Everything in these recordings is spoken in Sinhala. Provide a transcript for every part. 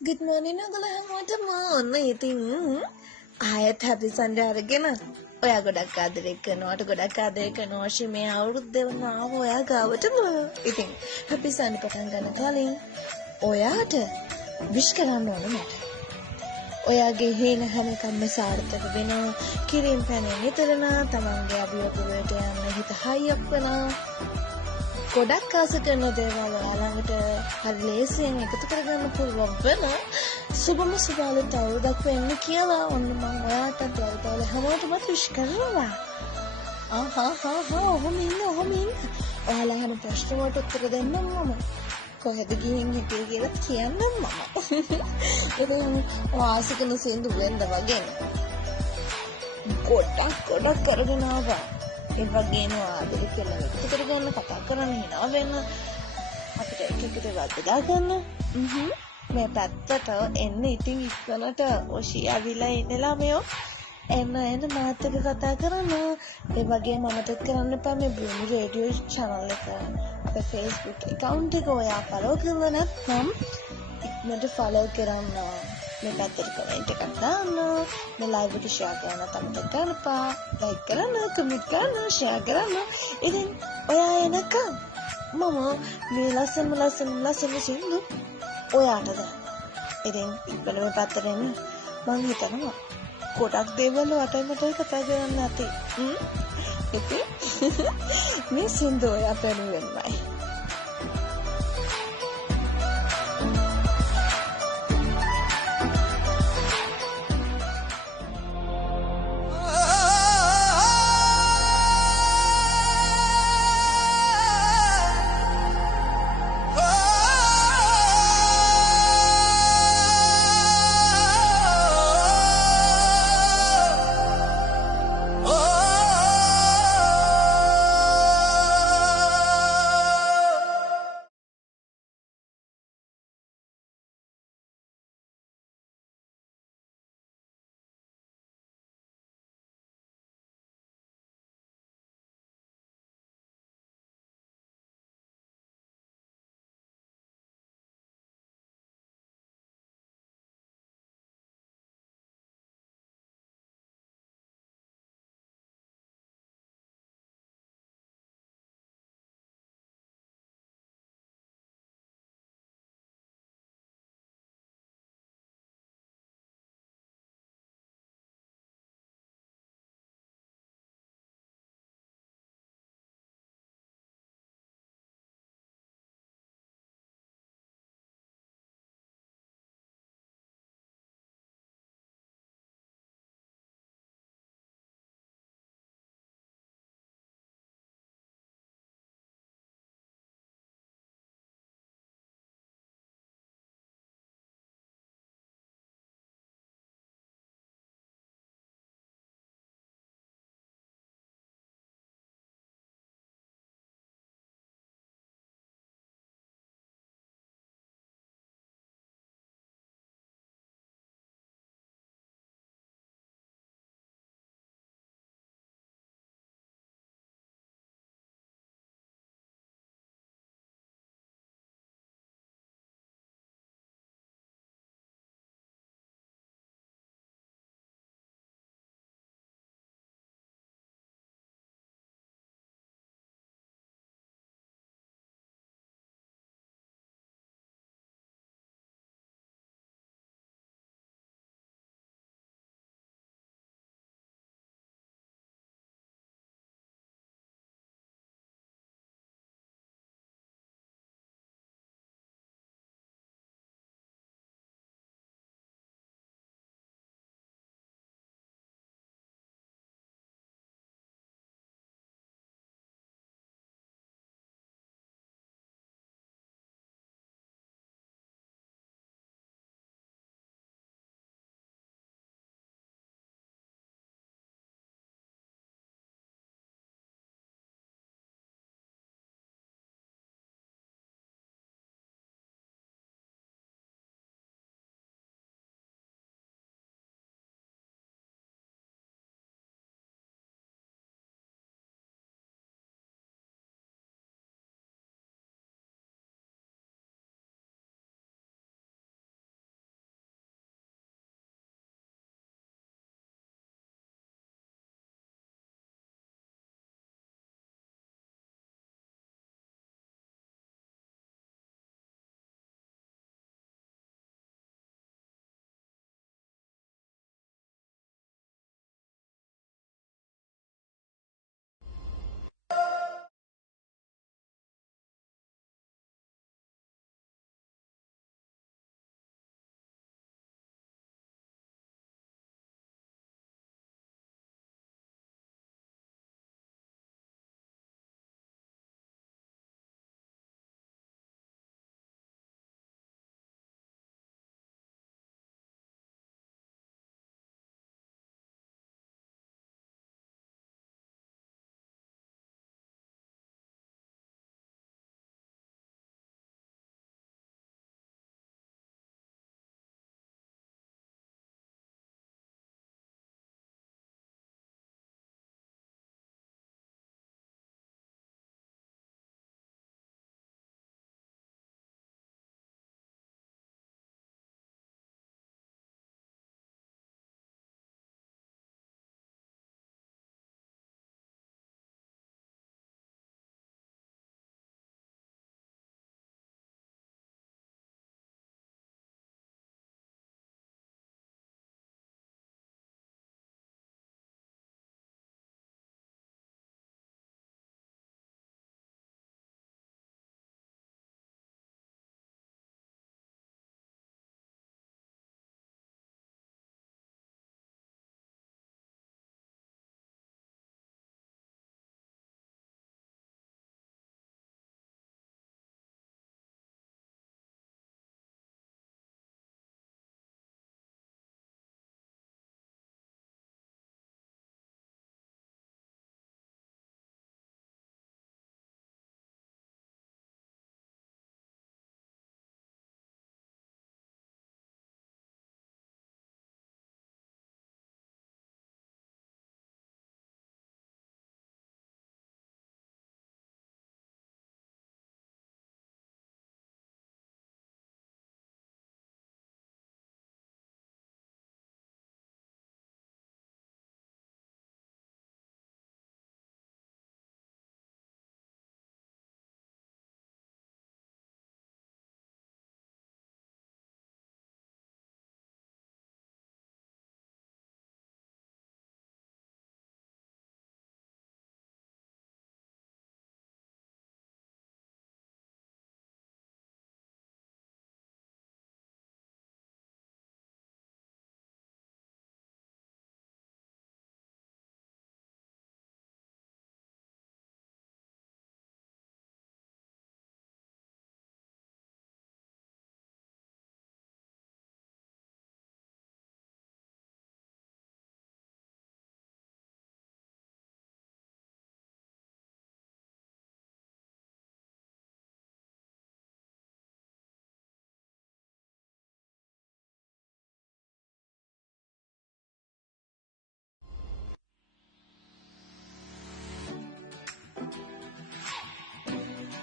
Good morning ඔයගොල්ලෝ හැමෝටම ඔන්න ඉතින් ආයෙත් හැපි සන්ඩේ අරගෙන ඔයා ගොඩක් ආදරේ කරනවාට ගොඩක් ආදරේ කරනවා මේ අවුරුද්දේ වුණාම ඔයා ගාවටම ඉතින් හැපි සන්ඩේ පටන් ගන්න කලින් ඔයාට විශ් කරන්න ඕන මට ඔයාගේ හේන හැම එකක්ම සාර්ථක වෙනවා කිරින් පැනේ නිතරම තමන්ගේ අභියෝග වලට යන්න හිත හයියක් වෙනවා ගොඩක් ආස කරන දේවල් ඔයාලඟට හරි ලේසියෙන් එකතු කරගන්න පුළුවන් වෙන සුබම සුබාලට අවුරුද්දක් වෙන්න කියලා ඔන්න මම ඔයාට දවල් හැමෝටම විශ් කරනවා. ඔහොම ඉන්න. ඔයාලා අහන ප්‍රශ්න වලට උත්තර දෙන්නම් මම. කොහෙද ගිහින් හිටියේ කියලා කියන්නම් මම. ඉතින් ආස කරන සින්දු වෙන්ද වගේ. ගොඩක් කරගෙන ආවා. ඒ වගේම ආදරේ කියලා එකතු කරගන්න කතා කරන්න හිනා වෙන්න අපිට එක දේවල් බෙදා ගන්න මේ පැත්තට එන්න ඉතින් ඉක්මනට ඔෂියාවිලා ඉන්න ළමයෝ එන්න මාත් එක්ක කතා කරන්න ඒ වගේම අමතක කරන්න එපා මේ බ්ලූමි රේඩියෝ channel එක අපේ Facebook account එක ඔයා follow කරලා නැත්නම් ඉක්මනට follow කරන්න මේ පැත්තට කමෙන්ට් එකක් දාන්න මේ ලයිව් එක ෂෙයා කරන්න තමයි කරන්නපා ලයික් කරන්න කමෙන්ට් කරන්න ෂෙයා කරන්න ඉතින් ඔයා එනකම් මම මේ ලස්සන සින්දු ඔයාට දාන්න ඉතින් ඉක්මන මේ පැත්තට එන්න මං හිතනවා ගොඩක් දේවල් වටේ කතා කරන්න ඇති ඉතින් මේ සින්දු ඔයා පෙනුවෙන්නයි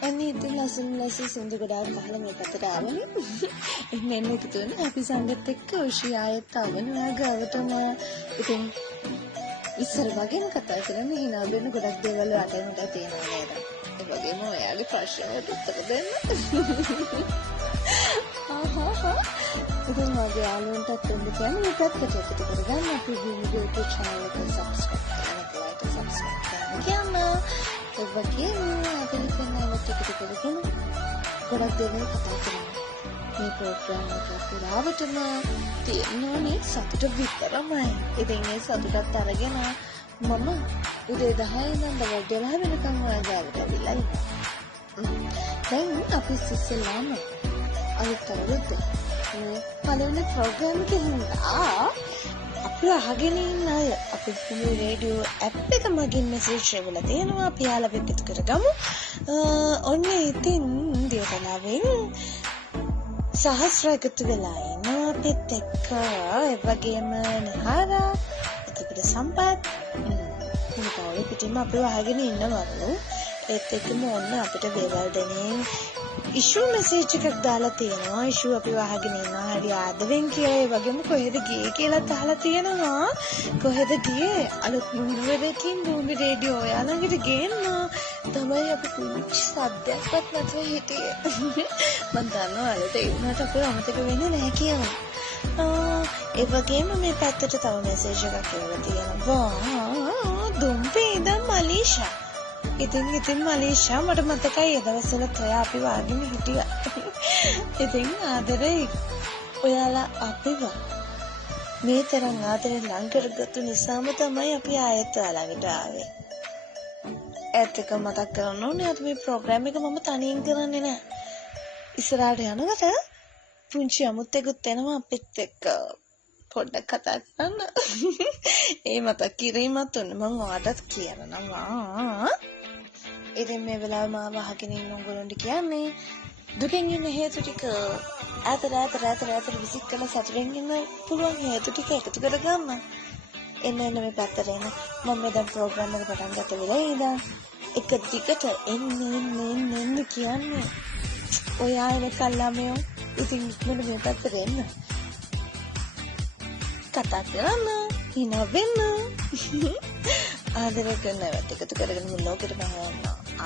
අනේ ඉතින් ලස්සන සින්දු ගොඩාක් අහලා මේ පැත්තට ආවනේ. එන්න එන්න එකතු වෙන අපි සංගත් එක්ක ඔෂි ආයෙත් ආවනේ. ඔයා ගාවටම ඉතින් ඉස්සර වගේම කතා කරන්නේ hina වෙන ගොඩක් දේවල් අතනට තියෙනවා නේද? ඒ වගේම ඔයාගේ ප්‍රශ්නයට උත්තර දෙන්න. ඉතින් වගේ යාළුවන්ටත් දෙන්න කියන්නේ මේ පැත්තට එකතු කරගන්න අපි YouTube channel එක subscribe කරන්න කියන්න. ඒ වගේම අපි කනවට එකතු කරගෙන ගොඩක් දේවල් කතා කරනවා. මේ ප්‍රෝග්‍රෑම් එක පුරාවටම තියෙන්නේ සතුට විතරමයි. ඉතින් මේ සතුටත් අරගෙන මම උදේ 10 ඉඳන් දවල් 12 වෙනකම් ඔයාලට ඇවිල්ලා ඉන්නවා. දැන් අපි ඉස්සෙල්ලාම අලුත් අවුරුද්ද මේ පළවෙනි ප්‍රෝග්‍රෑම් එකේ හින්දා අපි අහගෙන ඉන්න අය අපේ මේ රේඩියෝ ඇප් එක මගින් මෙසේජ් එවලා තියෙනවා. අපි යාළුවා එකතු කරගමු. ඔන්න ඉතින් දියකලාවෙන් සහස්‍ර එකතු වෙලා ඉන්නවා අපිත් එක්ක. ඒ වගේම නිහාරා, එතකොට සම්පත් මොකද පිටින්ම අපිව අහගෙන ඉන්නවලු. ඒත් එක්කම ඔන්න අපිට දේවල් දෙනින් ඉෂු මෙසේජ් එකක් දාලා තියෙනවා. ඉෂු අපිව අහගෙන ඉන්නවා. හරි ආදරෙන් කියලා. ඒ වගේම කොහෙද ගියේ කියලාත් අහලා තියෙනවා. කොහෙද ගියේ? අලුත් මුහුණුවරකින් භූමි රේඩියෝ ඔයාලඟට ගේන්න තමයි අපි පුංචි සද්දයක්වත් නැතුව හිටියේ. මම දන්නවා අලුත් ඒ වුණාට අපිව අමතක වෙන්නේ නැහැ කියලා. ඒ වගේම මේ පැත්තට තව මෙසේජ් එකක් එවලා තියෙනවා. දුම්පේ ඉඳන් මලීෂා. ඉතින් මලීෂා මට මතකයි ඒ දවස්වල ඔයා අපිව අරගෙන හිටියා. ඉතින් ආදරේ ඔයාලා අපිව මේ තරම් ආදරෙන් ලං කරගත්තු නිසාම තමයි අපි ආයෙත් ළඟට ආවේ. ඒත් එක මතක් කරන්න ඕනේ අද මේ ප්‍රෝග්‍රෑම් එක මම තනියෙන් කරන්නේ නැහැ. ඉස්සරහට යනකොට පුංචි අමුත්තෙකුත් එනවා අපිත් එක්ක පොඩ්ඩක් කතා කරන්න. ඒ මතක් කිරීමත් උන්න මම ඔයාටත් කියනවා. ඉතින් මේ වෙලාවේ මාව අහගෙන ඉන්න උගලන්ට කියන්නේ දුකින් ඉන්න හේතු ටික ඈතට විසික් කරලා සතුටින් ඉන්න පුළුවන් හේතු ටික එකතු කරගන්න. එන්න මේ පැත්තට එන්න. මම දැන් ප්‍රෝග්‍රෑම් එක පටන් ගත්ත වෙලාවේ ඉඳන් එක දිගට එන්න කියන්නේ. ඔයා එනකල් ළමයෝ ඉතින් ඉක්මනට මේ පැත්තට එන්න. කතා කරන්න, hina වෙන්න. ආදරය කරනවට එකතු කරගෙන මුළු ලෝකෙටම හොයන්න.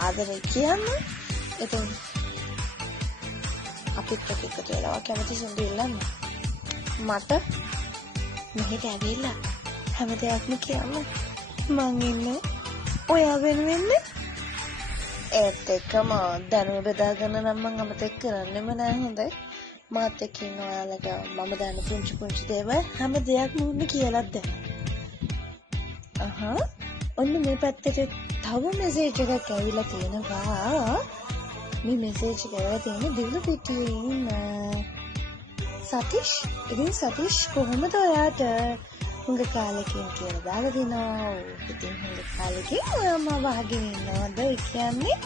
ආදරය කියන්න. ඉතින් අපිත් එකතු වෙලා කැමති සුන්දර ඉල්ලන්න. මට මෙහෙට ඇවිල්ලා හැම දෙයක්ම කියන්න. මං ඉන්නේ ඔයා වෙනුවෙන්. ඒත් එක්කම දැනුම බෙදාගන්න නම් මං අමතක කරන්නෙම නෑ. හොඳයි. මාත් එක්ක ඉන්න ඔයාලට මම දන්න පුංචි දේවල් හැම දෙයක්ම උන්න කියලාත් දැන්. ඔන්න මේ පැත්තට තව මෙසේජ් එකක් ඇවිල්ලා තියෙනවා. මේ මෙසේජ් එක ඇවිල්ලා තියෙන්නේ දිවුල පිටියේ ඉන්න සතිෂ්. ඉතින් සතිෂ් කොහොමද ඔයාට හුඟ කාලෙකින් කියලා දාලා දෙනවා. ඉතින් හුඟ කාලෙකින් ඔයාම වහගෙන ඉන්නවද කියන්නේ.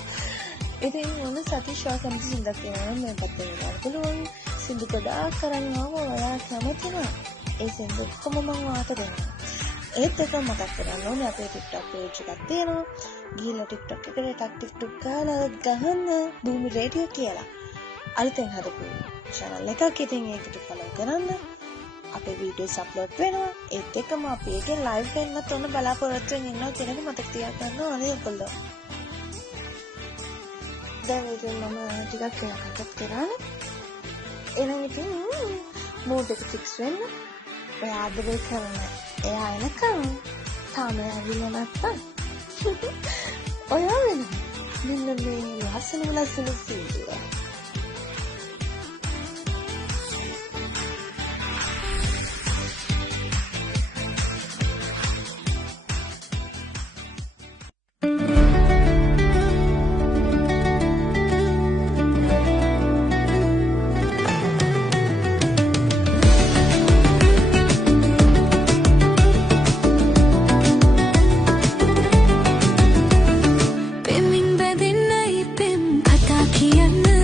ඉතින් ඔන්න සතිෂ් වාසන්ති සින්දක් වෙනවා මේ පැත්තේ ඉන්න පුළුවන්. සින්දු ගොඩාක් කරන් ආවා. ඔයා කැමතිද? ඒ සින්දු කොහොම මම වාට දෙන්නම්. ඒත් එක මතක් කරගන්න ඕනේ අපේ TikTok page එකක් තියෙනවා. ගිහිල්ලා TikTok එකට ටික්ටොක් ගාලා ගහන්න භූමි රේඩියෝ කියලා. අලුතෙන් හදපු channel එකක්. ඉතින් ඒකට follow කරන්න. අපේ videos upload වෙනවා. ඒත් එකම අපි එකෙන් live වෙන්නත් ඔන්න බලාපොරොත්තු වෙන්න ඉන්නවා කියන එක මතක තියාගන්න ඕනේ ඔයගොල්ලෝ. දැන් ඉතින් මම ටිකක් කතා කරන්නේ. එහෙනම් ඉතින් mood එක fix වෙන්න. ඔයා ආදරේ කරන එයා එනකම් තාම ඇවිල්ලා නැත්තම් ඔයා වෙනවා. මෙන්න මේ ලස්සන සීඩිය. Peming badin na ipem, kata kiyan na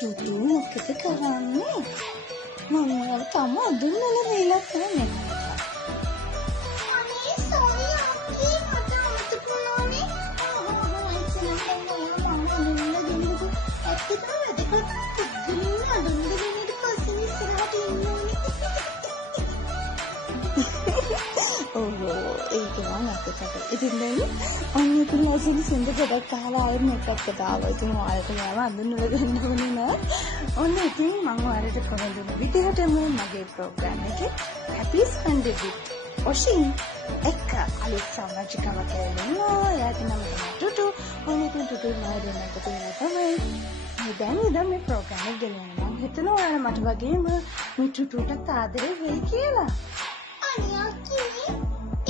ටුටු මොකද කරන්නේ? මම තම දුන්නල වේලා කරන්නේ. අනේ සෝරි අක්කී මට අමතක වුණානේ. ඒක නම් අපිට ඉතින් දැන් අන්න ඉතින් ලයිසන් සෙන්ඩර් ගොඩක් අහලා ආයෙත් මේකත් දාලා ඉතින් ඔයාලට යාම අඳුනලා ගන්න ඕනේ නෑ. ඔන්න ඉතින් මම ඔයාලට කොහොමද විදිහටම මගේ ප්‍රෝග්‍රෑම් එකේ හැපි සන්ඩේ විත් ඔෂින් එක්ක අලුත් සමාජිකමක් එනවා. එයාට නම් ටුටු ඔන්න ඉතින් ටුටු නේද මට තමයි. දැන් මේ ප්‍රෝග්‍රෑම් එක ගෙනියනවා. මම හිතනවා ඔයාලා මට වගේම මේ ටුටුට ආදරේ වෙයි කියලා. අනියා කිව්වේ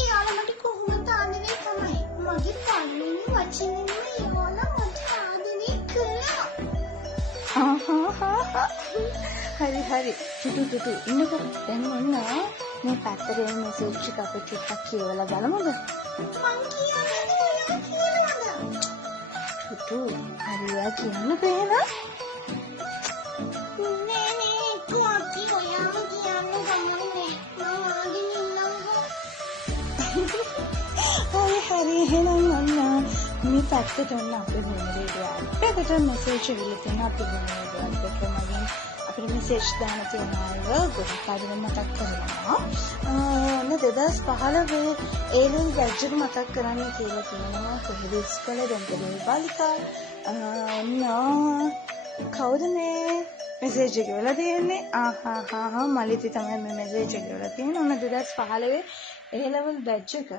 එයාලා මට කොහොමද ආදරේ තමයි. මගේ පළවෙනි වචනේම එයාලා මට ආදරේ කළා. හරි ටුටු ඉන්නකෝ. දැන් ඔන්න මේ පැත්තේ මෙසේජ් එක අපිට ටිකක් කියවලා බලමුද? මං කියවන්නද? ටුටු හරියට කියන්න බෑනා. නේ කොහොමද ඔයාම කියන්න ගමන්නේ? හරි එහෙනම් ඔන්න මේ පැත්තට ඔන්න අපේ මොනරේඩිය අපිට මෙසේජ් එකක් තියෙනවා. අපේ මොනරේඩිය එකේ මගෙන් අපිට මෙසේජ් දාන්න තියෙනවා. ගොඩක් අය මතක් කරනවා. ඔන්න 2015 ඒලෙන් බැජ් එක මතක් කරන්න කියලා කියනවා. කොහෙද ඉස්කෝලේ දැන් බාලිකා ඔන්න කවුද මේ මෙසේජ් එක වල තියෙන්නේ? මලිති තමයි මේ මෙසේජ් එක වල තියෙන්නේ. ඔන්න 2015 A level බැජ් එක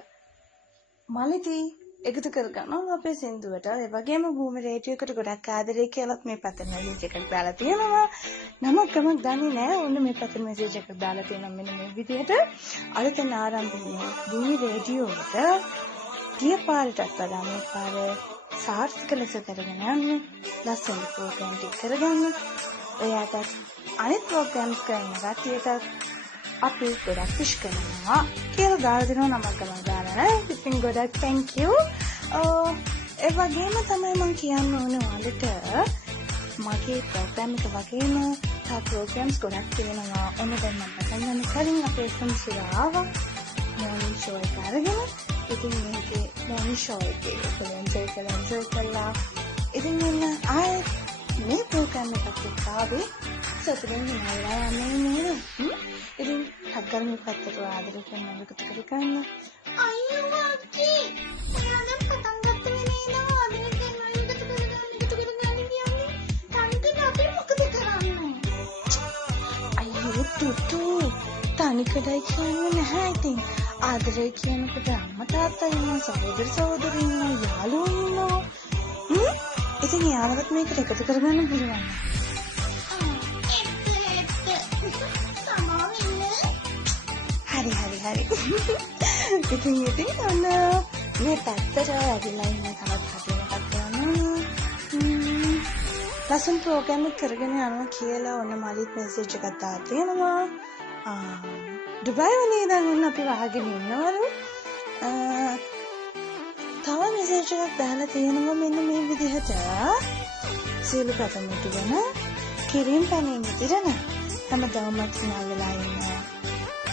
මලිති එකතු කරගන්නවා අපේ සින්දුවට. ඒ වගේම භූමි රේඩියෝ එකට ගොඩක් ආදරේ කියලාත් මේ පැත්තේ මෙසේජ් එකක් දාලා තියෙනවා. නමක් දන්නේ නැහැ. ඔන්න මේ පැත්තේ මෙසේජ් එකක් දාලා තියෙනවා මෙන්න මේ විදිහට. අලුතෙන් ආරම්භ වෙන භූමි රේඩියෝ එකට ගිය පාරටත් වඩා මේ පාර සාර්ථක ලෙස කරගෙන යන්න. ලස්සන ප්‍රෝග්‍රෑම් ටික කරගන්න. ඔයාට අනිත් ප්‍රෝග්‍රෑම්ස් කරන රටියට අපි ගොඩක් විශ් කරනවා කියලා දාලා දෙනවා. නමක් ගමන් දාලා නෑ. ඉතින් ගොඩක් thank you. ඒ වගේම තමයි මම කියන්න ඕනේ ඔයාලට මගේ ප්‍රෝග්‍රෑම් එක වගේම තා ප්‍රෝග්‍රෑම්ස් ගොඩක් තියෙනවා. ඔන්න දැන් මම පටන් ගන්න කලින් අපේ FM සුරාව මොර්නින් ෂෝ එක අරගෙන ඉතින් මේකේ මොර්නින් ෂෝ එකේ එන්ජොයි කළා. ඉතින් මෙන්න ආයේ මේ ප්‍රෝග්‍රෑම් එකක් ආවේ සතුටින් හිනාලා යන්නේ නේද? ඉතින් හක්කර මේ පැත්තට ආදරේ කරන එකතු කරගන්න. අයියෝ අක්කී ඔයාලා පටන් ගත්තේ නේද? ආදරේ කරන එකතු කරගන්න කියන්නේ. තනිකර අපි මොකද කරන්නේ? අයියෝ ටුටු තනිකරයි කියන්නේ නැහැ. ඉතින් ආදරේ කියනකොට අම්මා තාත්තා ඉන්නවා, සහෝදර සහෝදරයෝ ඉන්නවා, යාළුවෝ ඉන්නවා. ඉතින් යාළුවත් මේකට එකතු කරගන්න පුළුවන්. හරි. ඉතින් ඔන්න මේ පැත්තට ඇවිල්ලා ඉන්න තවත් කටයුත්තක් කරනවා. ලස්සන ප්‍රෝග්‍රෑම් එක කරගෙන යනවා කියලා ඔන්න මලිත් මෙසේජ් එකක් දාලා තියෙනවා. ඩුබායි වලේ ඉඳන් ඔන්න අපි වහගෙන ඉන්නවලු. තව මෙසේජ් එකක් දාලා තියෙනවා මෙන්න මේ විදිහට. සියලු ප්‍රථමිතු වෙන කිරින් පැනින් ඉතිරන හැමදාමත් නාලලා ඉන්නවා.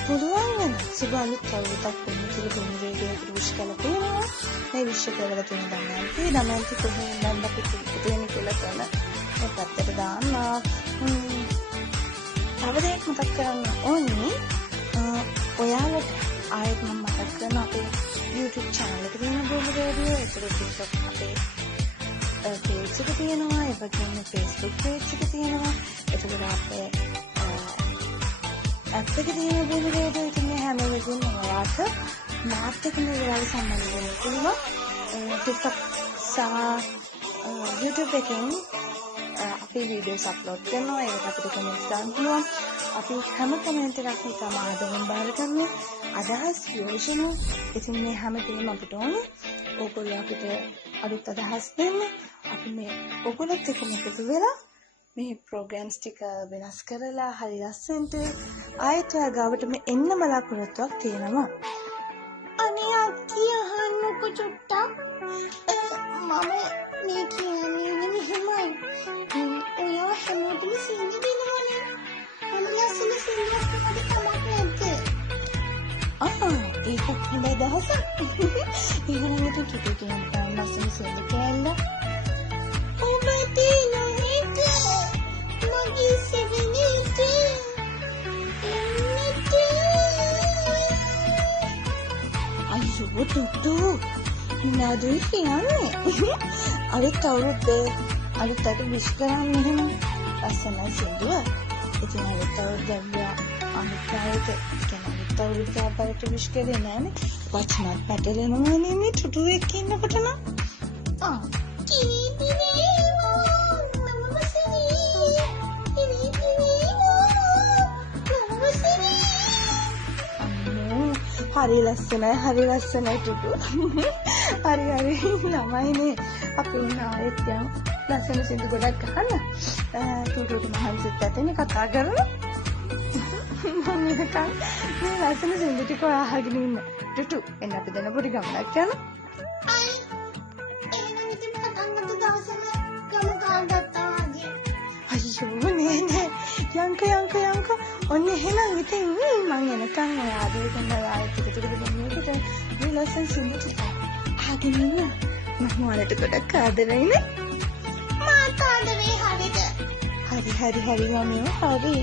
පුළුවන් වෙන සුබ අලුත් කවුරුවක් වෙන්න කියලා භූමි රේඩියෝට විශ් කරලා තියෙනවා. මේ විශ් කරලා තියෙන දමයන්ති කොහෙන්ද අපි තියෙන්නේ කියලා කරන මේ පැත්තට දාන්න. තව දෙයක් මතක් කරන්න ඕනේ. ඔයාලට ආයෙත් මම මතක් කරන අපේ YouTube channel එක තියෙන භූමි රේඩියෝ. ඒකට අපේ page එක තියෙනවා. ඒ වගේම Facebook page එක තියෙනවා. ඒකට අපේ ඇත්තක තියෙන භූමි රේඩියෝ ඉතින් හැම වෙලෙම ඔයාලට මාත් එක්ක මේ වෙලාවේ සම්බන්ධ වෙන්න පුළුවන්. TikTok සහ YouTube එකෙන් අපි වීඩියෝස් අප්ලෝඩ් කරනවා. ඒකට අපිට කමෙන්ට්ස් දාන්න පුළුවන්. අපි හැම කමෙන්ට් එකක්ම තම ආදරෙන් බාර ගන්නවා. අදහස් යෝජන ඉතින් මේ හැමදේම අපිට ඕනේ. ඕගොල්ලෝ අපිට අලුත් අදහස් දෙන්න. අපි මේ ඕගොල්ලොත් එක්ක එකතු වෙලා මේ ප්‍රෝග්‍රෑම්ස් ටික වෙනස් කරලා හරි ලස්සනට ආයෙත් ඔයා ගාවටම එන්න බලාපොරොත්තුවක් තියෙනවා. අනේ අක්කී අහන්නකෝ චුට්ටක්. මම මේ කියන්නේ මෙහෙමයි. ඔයා හැමෝටම සින්දු දෙනවනේ. මම ලස්සන සින්දුවක් වගේ කමක් නැද්ද? ඒකත් හොඳ අදහසක්. එහෙනම් ඉතින් ටුටුට යන්න ලස්සන සින්දු කෑල්ල. ඔබ දිනහිට මගේ සෙවණේට එන්නට. අයියෝ ටුටු මොනවද කියන්නේ? අලුත් අවුරුද්ද අලුත් අට විශ් කරන්න එහෙම ලස්සන සින්දුව. ඉතින් අලුත් අවුරුද්ද අලුත් අයට අලුත් අවුරුද්ද අපට විශ් කරේ නෑනේ. වචනත් පැටලෙනවනේ මේ ටුටු එක්ක ඉන්නකොට නම්. හරි ලස්සනයි ටුටු. හරි ළමයිනේ. අපි උන් ආයෙත් යමු. ලස්සන සින්දු ගොඩක් අහන්න. ටුටුට මහන්සිත් ඇතනේ කතා කරලා. මම නිකන් මේ ලස්සන සින්දු ටික අහගෙන ඉන්න. ටුටු එන්න අපි දෙන පොඩි ගමනක් යමු. අයියෝ නෑ. යංක. ඔන්න එහෙනම් ඉතින් මං එනකන් ඔය ආදරේ කරන ආයෙත් ටික දෙන්නකට මේ ලස්සන සින්දු ටික අහගෙන ඉන්න. මම ඔයාලට ගොඩක් ආදරෙයිනේ. මාත් ආදරේ හරිද? හරි යන්නේ හරි.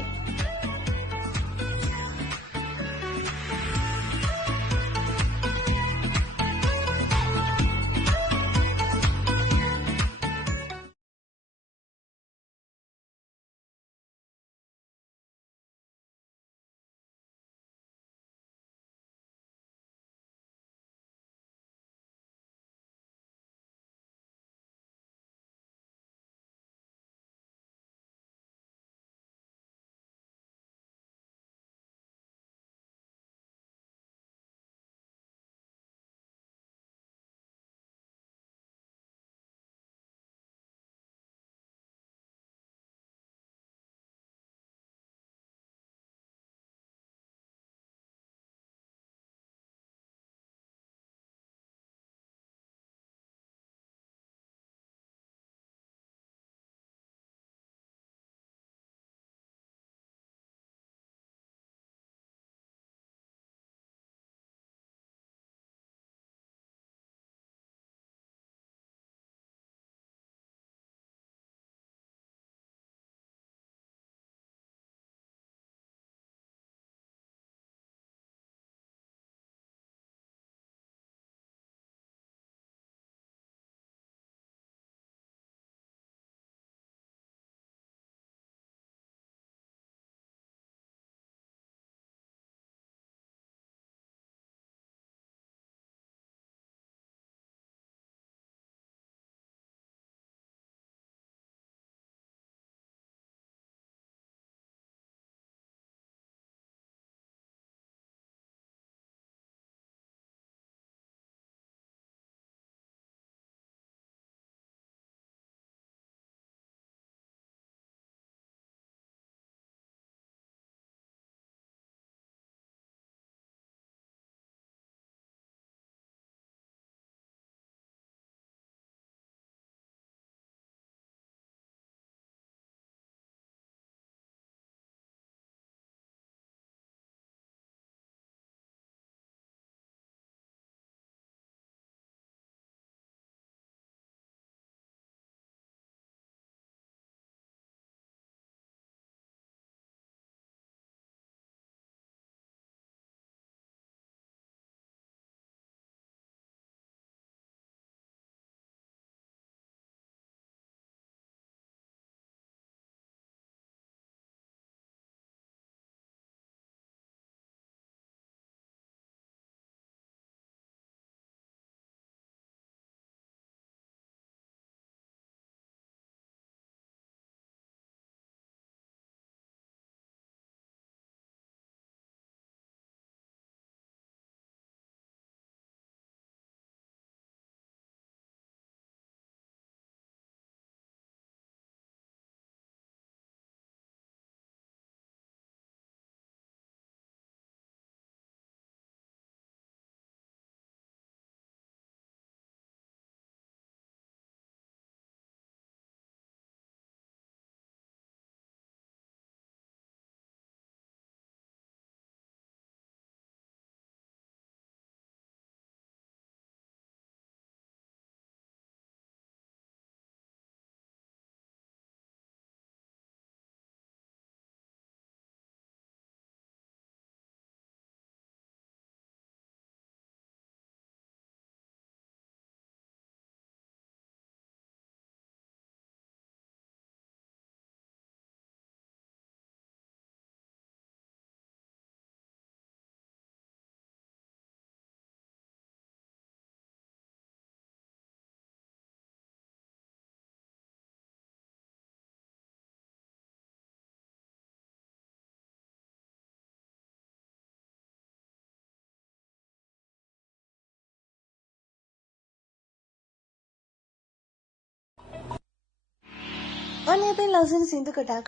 ඔනේ අපි ලස්සන සින්දු ගොඩක්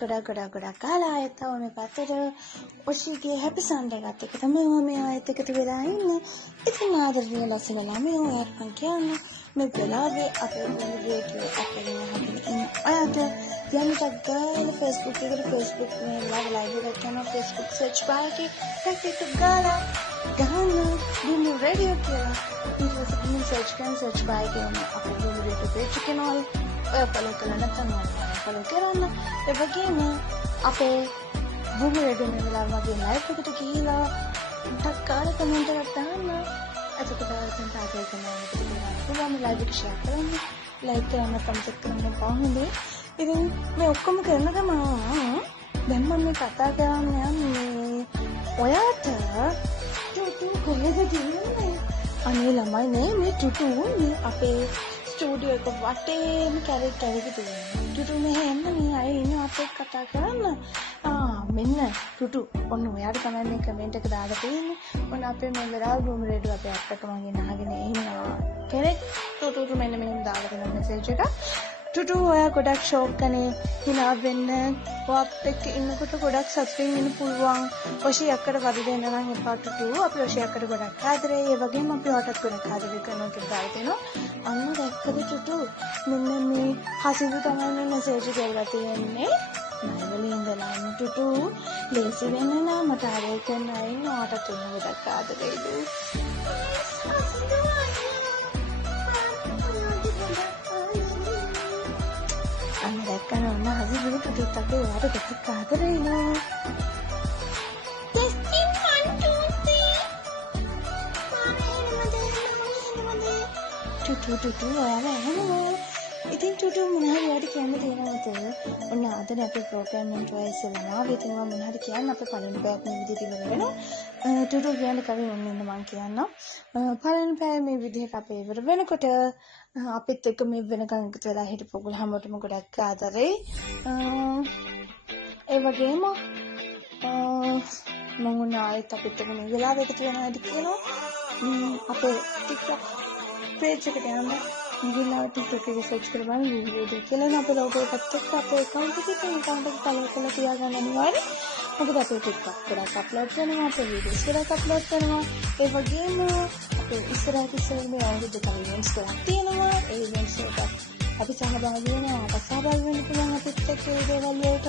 කාලා ආයෙත් ආව මේ පැත්තට ඔෂිගේ හැපි සන්ඩේ එකත් එක්ක තමයි මම ආයෙත් එකතු වෙලා ඉන්නේ. ඉතින් ආදරණීය ලස්සන ළමයෝ ඔයාට මං කියන්නේ මේ වෙලාවේ අපේ රේඩියෝ අපේ ඔයාට යන්නට ගාලා Facebook මේ ලයිව් එක කරන Facebook search bar එකේ ටිකක් ගාලා ගහන්න දුන්නු රේඩියෝ කියලා. ඊට පස්සේ search bar එකේ අපේ රේඩියෝ page එක නෝල් follow කරන්න තමයි follow කරන්න. ඒ වගේම අපේ Google රේඩියෝ මේ වෙලාව වගේ live එකට ගිහිලා ටිකක් කාලා කමෙන්ට් එකක් දාන්න. එතකොට දැන් තාත්තේ තමයි live එක share කරන්න, like කරන්න, comment කරන්න කොහොමද? ඉතින් මේ ඔක්කොම කරන ගමන් දැන් මම මේ කතා කරන්න යන්නේ ඔයාට ටුටු කොහෙද ගිහින්නේ? අනේ ළමයි මේ ටුටු මේ අපේ ස්ටුඩියෝ එක වටේම කැරට් තියෙනවා. ටුටු මෙහෙ එන්න මේ අය ඉන්නේ අපේ කතා කරන්න. මෙන්න ටුටු ඔන්න ඔයාට තමයි මේ කමෙන්ට් එක දාලා තියෙන්නේ. ඔන්න අපේ මේ වෙලාව රූම් රේඩියෝ අපේ අප්පට මගෙන් අහගෙන ඉන්නවා. කෙනෙක් ටුටු මෙන්න මෙහෙම දාලා තියෙන මෙසේජ් එක. ටුටු ඔයා ගොඩක් ෂෝක් කනේ hina වෙන්න. ඔයාත් එක්ක ඉන්නකොට ගොඩක් සතුටින් ඉන්න පුළුවන්. ඔෂි අක්කට වද දෙන්න නම් එපා ටුටු. අපි ඔෂි අක්කට ගොඩක් ආදරේ. ඒ වගේම අපි ඔයාටත් ගොඩක් ආදරේ කරනවා කියලා දාලා තියෙනවා. අන්න දැක්කද ටුටු? මෙන්න මේ හසිදු තමයි මේ මෙසේජ් එක දාලා තියෙන්නේ. නෑවලින් ඉඳලා ඉන්න ටුටු. ලේසි වෙන්න නම් මට ආදරේ කරන්න අයින් ඔයාටත් උන්න ගොඩක් ආදරේලු. අන්න දැක්කම ඔන්න හසිදු ටුටුත් අපේ ඔයාට ගොඩක් ආදරේලු. ටුටු ඔයාලා ඇහෙනවද? ඉතින් ටුටු මොනවද ඔයාට කියන්න තියෙනවද? ඔන්න අද අපේ ප්‍රෝග්‍රෑම් එක ඉස්සෙල්ලා ඉතින් මම මොනවද කියන්න අපේ පළවෙනි පැයක් මේ විදිහට ඉවර වෙනවා. ටුටු කියන්න කලින් ඔන්න ඉන්න මම කියන්නම්. පළවෙනි පැය මේ විදිහට අපේ ඉවර වෙනකොට අපිත් එක්ක මේ වෙනකන් එකතු වෙලා හිටපු ඔයගොල්ලෝ හැමෝටම ගොඩක් ආදරේ. ඒ වගේම මම ආයෙත් අපිත් එක්ක මේ වෙලාවෙ එකතු වෙනවා කියනවා. අපේ TikTok page එකට යන්න ගිහිල්ලා TikTok එක search කරපන් වීඩියෝ කියලා අපේ logo එකත් එක්ක අපේ account එකේ account එක follow කරලා තියාගන්න අනිවාර්යයෙන්. මොකද අපේ TikTok ගොඩක් upload කරනවා, අපේ videos ගොඩක් upload කරනවා. ඒ වගේම අපේ ඉස්සරහට මේ අවුරුදු events ගොඩක් තියෙනවා. ඒ events වලට අපි සහභාගී වෙනවා. අපට සහභාගී වෙන්න පුළුවන් අපිත් එක්ක ඒ දේවල් වලට.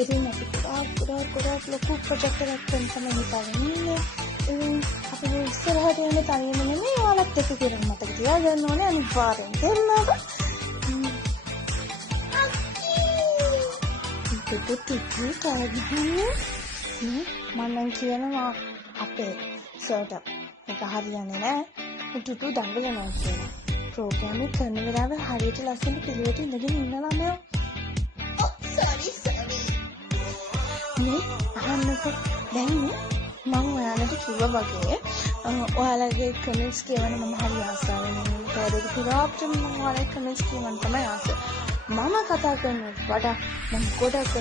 ඉතින් අපි ගොඩක් ලොකු project එකක් කරන්න තමයි හිතාගෙන ඉන්නේ. අපි ඉස්සරහට යන තනියම නෙමෙයි ඔයාලත් එක්ක කියලා මතක තියාගන්න ඕනේ අනිවාර්යෙන් දෙන්නව. ටුටු කාගෙන්නේ මම කියනවා අපේ සර්ට එක හරියන්නේ නැහැ. ටුටු දඟලනවා කියලා. ප්‍රෝග්‍රෑම් එක කරන වෙලාවේ හරියට ලස්සන පිළිවෙලට ඉඳගෙන ඉන්න ළමයෝ. sorry. මේ අහන්නකො දැන් මම ඔයාලට කිව්වා වගේ ඔයාලගේ කමෙන්ට්ස් කියවන්න මම හරි ආසාවෙන් ඉන්නවා. ඒක පුරාවට මම ඔයාලගේ කමෙන්ට්ස් කියවන්න තමයි ආස. මම කතා කරනවට වඩා මම ගොඩක්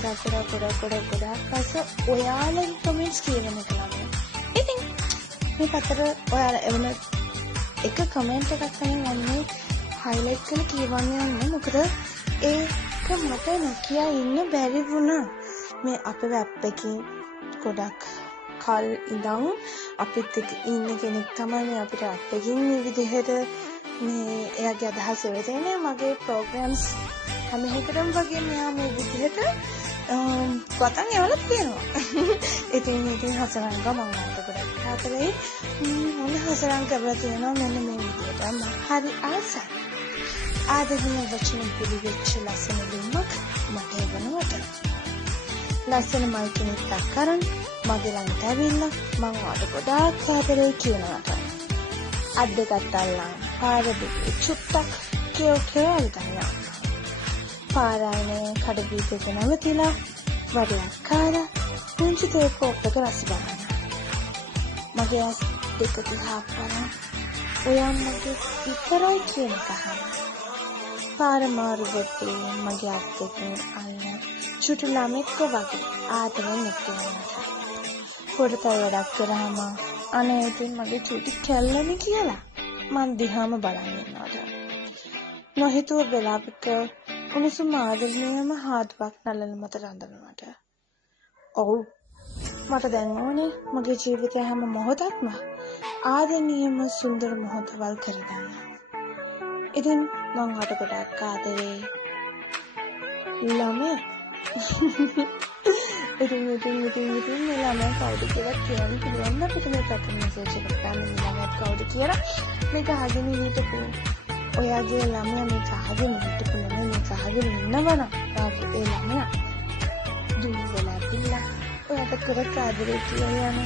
පස්ස ඔයාලගේ කමෙන්ට්ස් කියවන්න කියලා. ඉතින් මේ පැත්තට ඔයාලා එවන එක කමෙන්ට් එකක් තමයි මම highlight කරලා කියවන්න යන්නේ. මොකද ඒක මට නොකිය ඉන්න බැරි වුණා. මේ අපේ web එකේ ගොඩක් කල් ඉඳන් අපිත් එක්ක ඉන්න කෙනෙක් තමයි අපිට අපකින් මේ විදිහට මේ එයාගේ අදහස වෙන්නේ මගේ ප්‍රෝග්‍රෑම්ස් හැම එකටම වගේ මෙයා මේ විදිහට වතන් එවලා තියෙනවා. ඉතින් හසරංග මම අත ගොඩක් ආතරේ මොන හසරංග කරලා තියෙනවා මෙන්න මේ විදිහට මම හරි ආසයි. ආදරණීය වචන පිළිවෙච්ච ලස්සන ලින්මක් මගේ වෙනවට ලස්සන මල් කෙනෙක් කරන් මගේ ළඟට ඇවිල්ලා මම ඔයාලට ගොඩාක් ආදරේ කියනවාට අත් දෙකත් අල්ලන් පාර දෙකේ චුට්ටක් කියලා යනවා. පාරායනේ කඩබීජක නැවතිලා වඩයක් කාලා පුංචි තේ කෝප්පක රස බලන්න. මගේ ඇස් දෙක දිහා බලන ඔයා මගේ විතරයි කියන කහන. පාර මාරු වෙත්තේ මගේ අත් දෙකෙන් අල්ලන චුටු ළමෙක්ව වගේ ආදරෙන් එක්කෙනවා. පොඩට වැඩක් කරාම අනේ ඉතින් මගේ චුටි කැල්ලනේ කියලා මං දිහාම බලන් ඉන්නවට. නොහිතුව වෙලාවක උණුසුම් ආදරණීයම හාත්පත් නළල මත රඳනවට. ඔව්. මට දැන් ඕනේ මගේ ජීවිතය හැම මොහොතක්ම ආදරණීයම සුන්දර මොහොතවල් කරගන්න. ඉතින් මං අත ගොඩක් ආදරේ ළමයා. ඉතින් මේ ළමයා කවුද කියලා කියන්න පුළුවන් අපිට මේ පැතුම් මෙසේජ් එකකට ගන්න ළමයා කවුද කියලා මේක අහගෙන හිටපු ඔයාගේ ළමයා මේක අහගෙන හිටපු ළමයා මේක අහගෙන ඉන්නවනම් ඔයාගේ ඒ ළමයා දුවලා පිළලා ඔයාට කරක් ආදරේ කියලා යන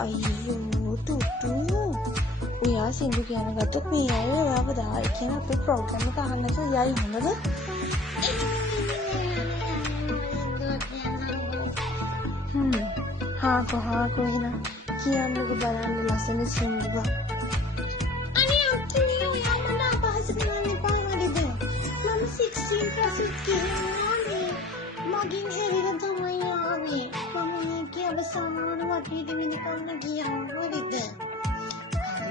අයියෝ ටුටු ඔයා සින්දු කියන ගත්තොත් මේ අය ඔයාව දායි කියන අපේ ප්‍රෝග්‍රෑම් එක අහන්න නැතුව යයි හොඳද? හාකෝ එහෙනම් කියන්නකෝ බලන්න ලස්සන සින්දුවක්. අනේ අක්කේ ඔයා මට අපහාස කරන්න එපා නේද? මම 16 ක්ලාස් එකේ මගින් හැරිලා තමයි ආවේ. මම මේකේ අවසාන වටේට වෙනකන් ගියා වරිද?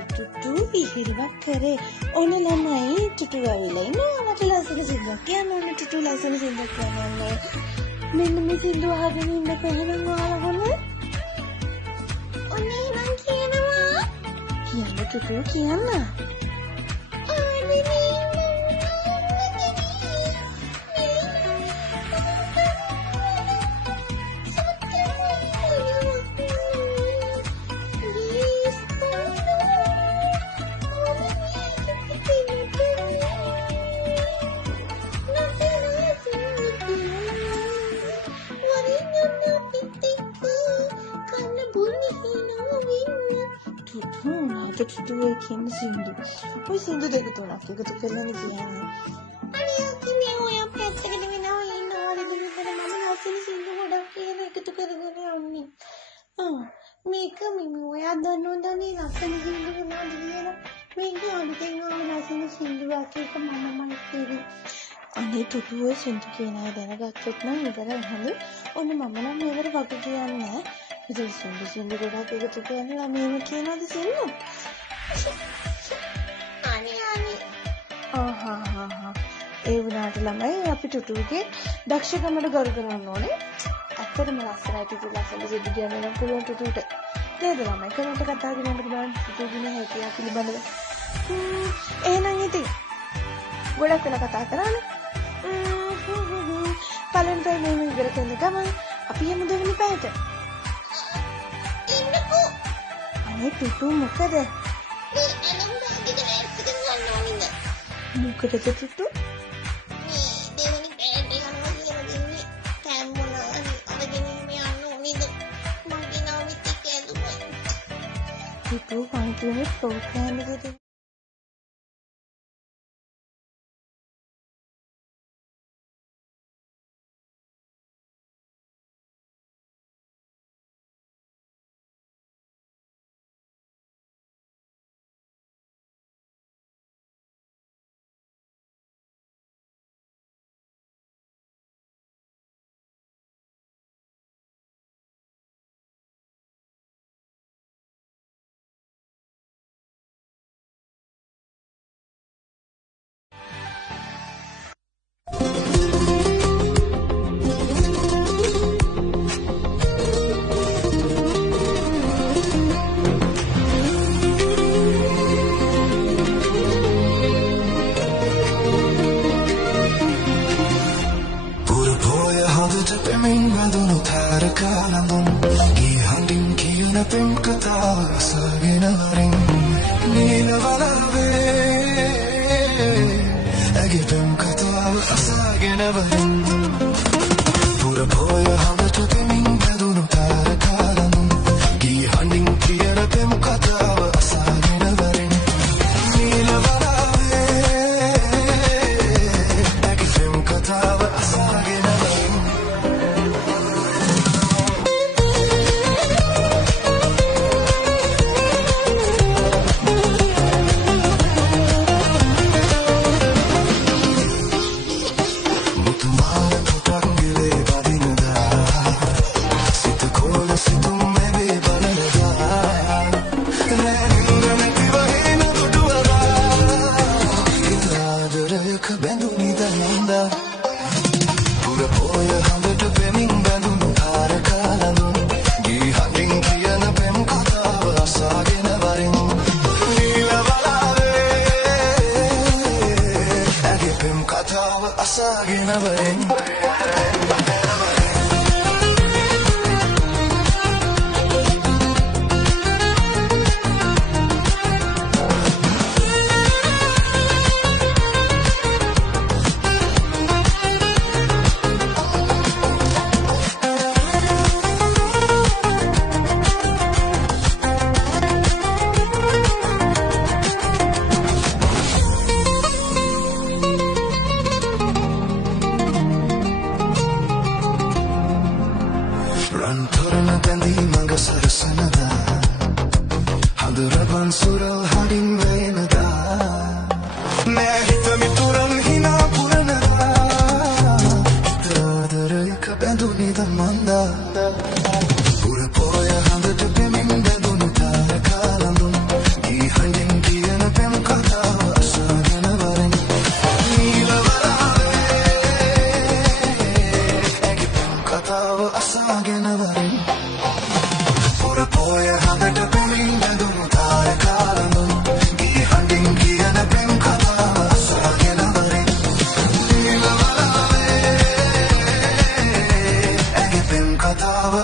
ටුටු පිළිවක් කරේ. ඕන ළමයි ටුටු ඇවිල්ලා ඉන්නවා. මට ලස්සන සින්දුවක් කියන්න ඕනේ. ටුටු ලස්සන සින්දුවක් කියන්න. මෙන්න මේ සින්දුව අහගෙන ඉන්න කොහෙනම් ඔයාලා ගොල්ලෝ? ඔන්නේ මං කියනවා. කියන්න ටුටු කියන්න. ටුටු කියන සින්දු. ඔය සින්දු දෙක තුනක් එකතු කරගෙන කියන්නේ. අනේ අක්කේ මේ ඔය පැත්තකට වෙනවා ඉන්නවා දෙවියන්ට මම ලස්සන සින්දු ගොඩක් කියලා එකතු කරගෙන යන්නේ. මේක මේ ඔයා දන්නවනේ ලස්සන සින්දු මොනවද කියලා. මේක අලුතෙන් ආව ලස්සන සින්දුවක් එක මම කිව්වේ. අනේ ටුටු ඔය සින්දු කියන අය දැනගත්තොත් නම් ඉවරයි හොඳ. ඔන්න මම නම් මේකට වගේ කියන්නේ. ඉතින් සින්දු ගොඩක් එකතු කරලා මේව කියනවාද සින්දු? ඒ වුණාට ළමයි අපි ටුටුගේ දක්ෂකමට ගරු කරන්න ඕනේ. ඇත්තටම ලස්සනයි ටුටු ලස්සන සින්දු කියන්න පුළුවන් ටුටුට. නේද ළමයි? කමෙන්ට් එකක් දාගෙන යන්න බලන්න ටුටුගේ හැකියාව පිළිබඳව. එහෙනම් ඉතින් ගොඩක් වෙලා කතා කරන්නේ. පළවෙනි මේ ඉවර කරන ගමන් අපි යමු දෙවෙනි පැයට. ඉන්නකෝ. අනේ ටුටු මොකද? මොකද ටුටු? ටුටු පන්තියේ ප්‍රෝග්‍රෑම් එකේ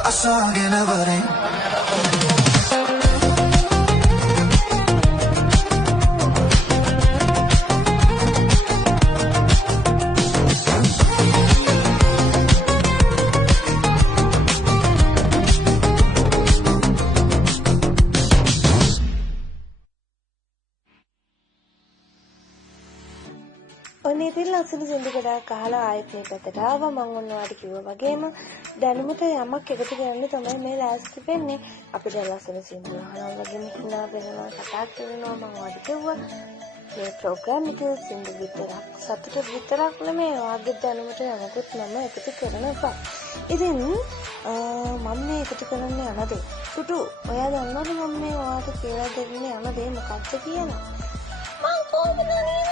අසාගෙන වරෙන් ඔන්න ඉතින් ලස්සන සින්දු ගොඩාක් අහලා ආයෙත් මේ පැත්තට ආවා. මම ඔන්නවාට කිව්වා වගේම දැනුමට යමක් එකතු කරන්න තමයි මේ ලෑස්ති වෙන්නේ. අපි දැන් ලස්සන සින්දු අහනවා වගේම හිනා වෙනවා කතා කරනවා. මම ඔයාලට කිව්වා මේ ප්‍රෝග්‍රෑම් එකේ සින්දු විතරක් සතුට විතරක් නෙමෙයි ඔයාගේ දැනුමට යමකුත් මම එකතු කරනවා. ඉතින් මම මේ එකතු කරන්න යන දේ සුටු ඔයා දන්නවද මම මේ ඔයාට කියලා දෙන්න යන දේ මොකක්ද කියලා? මං කොහොමද දන්නේ?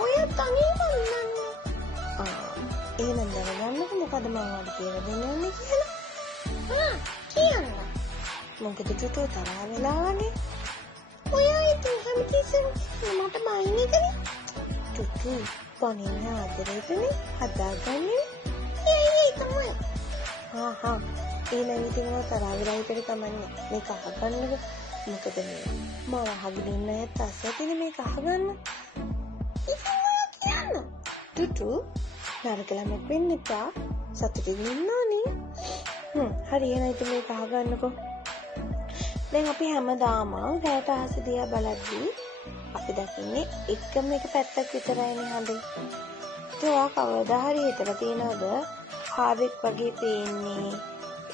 ඔය තනියම නන්නේ. එහෙනම් දැනගන්නකො මොකද මම ඔයාලට කියලා දෙන්නේ කියලා. කියන්න. මොකද චුටු තරහ වෙලා වගේ. ඔයා ඉතින් හැමතිස්සෙම මට බයින්නේ කනේ. චුටු පොනින්න ආදරේටනේ හදාගන්නේ. ඒ තමයි. එහෙනම් ඉතින් ඔය තරහ වෙලා ඉතර කමන්නේ. මේක අහගන්නකො. මොකද මේ මම අහගෙන ඉන්න ඇත්ත අසතිනේ මේක අහගන්න. ටුටු නරක ළමෙක් වෙන්න එපා. සතුටින් ඉන්න ඕනේ. හරි එහෙනම් ඉතින් මේක අහගන්නකෝ. දැන් අපි හැමදාම රැට අහස දිහා බලද්දී අපි දකින්නේ එකම එක පැත්තක් විතරයිනේ හඳේ. ඒක කවදා හරි හිතලා තියනවද හාවෙක් වගේ පේන්නේ?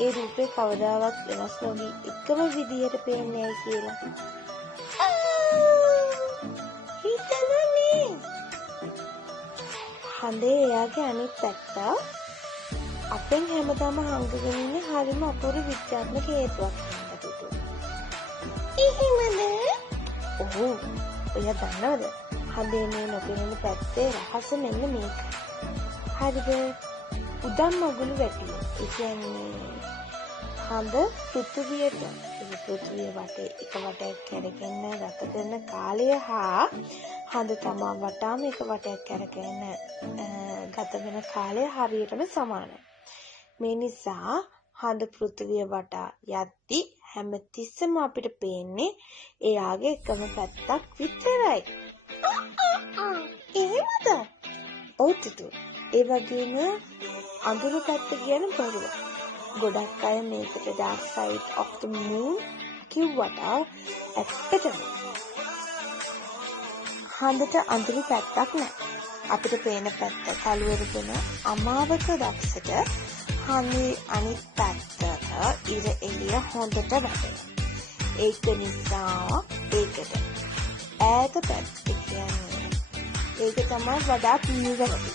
ඒ රූපේ කවදාවත් වෙනස් නොවි එකම විදියට පේන්නේ ඇයි කියලා. හිතනනේ. හඳේ එයාගේ අනිත් පැත්ත අපෙන් හැමදාම හංගගෙන ඉන්නේ හරිම අපූර්ව විද්‍යාත්මක හේතුවක් හින්දා. එහෙමද? ඔව්. ඔයා දන්නවද? හඳේ මේ නොපෙනෙන පැත්තේ රහස මෙන්න මේක. හරිද? උදම් මගුළු වැටිලා. ඒ කියන්නේ හඳ පෘථිවියට පෘථිවිය වටේ එක වටයක් කැරගෙන ගත කරන කාලය හා හඳ තමා වටාම එක වටයක් කැරගෙන ගත වෙන කාලය හරියටම සමානයි. මේ නිසා හඳ පෘථිවිය වටා යද්දී හැමතිස්සෙම අපිට පේන්නේ එයාගේ එකම පැත්තක් විතරයි. එහෙමද? ඔව් ටිටු. ඒ වගේම අඳුරු පැත්ත කියන බොරුව. ගොඩක් අය මේකට dark side of the moon කිව්වට ඇත්තටම හඳට අඳුරු පැත්තක් නැහැ. අපිට පේන පැත්ත කළුවරගෙන අමාවක දක්ෂට හඳේ අනිත් පැත්තට ඉර එළිය හොඳට වැටෙනවා. ඒක නිසා ඒකට ඈත පැත්ත කියන්නේ ඒක තමයි වඩාත් නිවැරදි.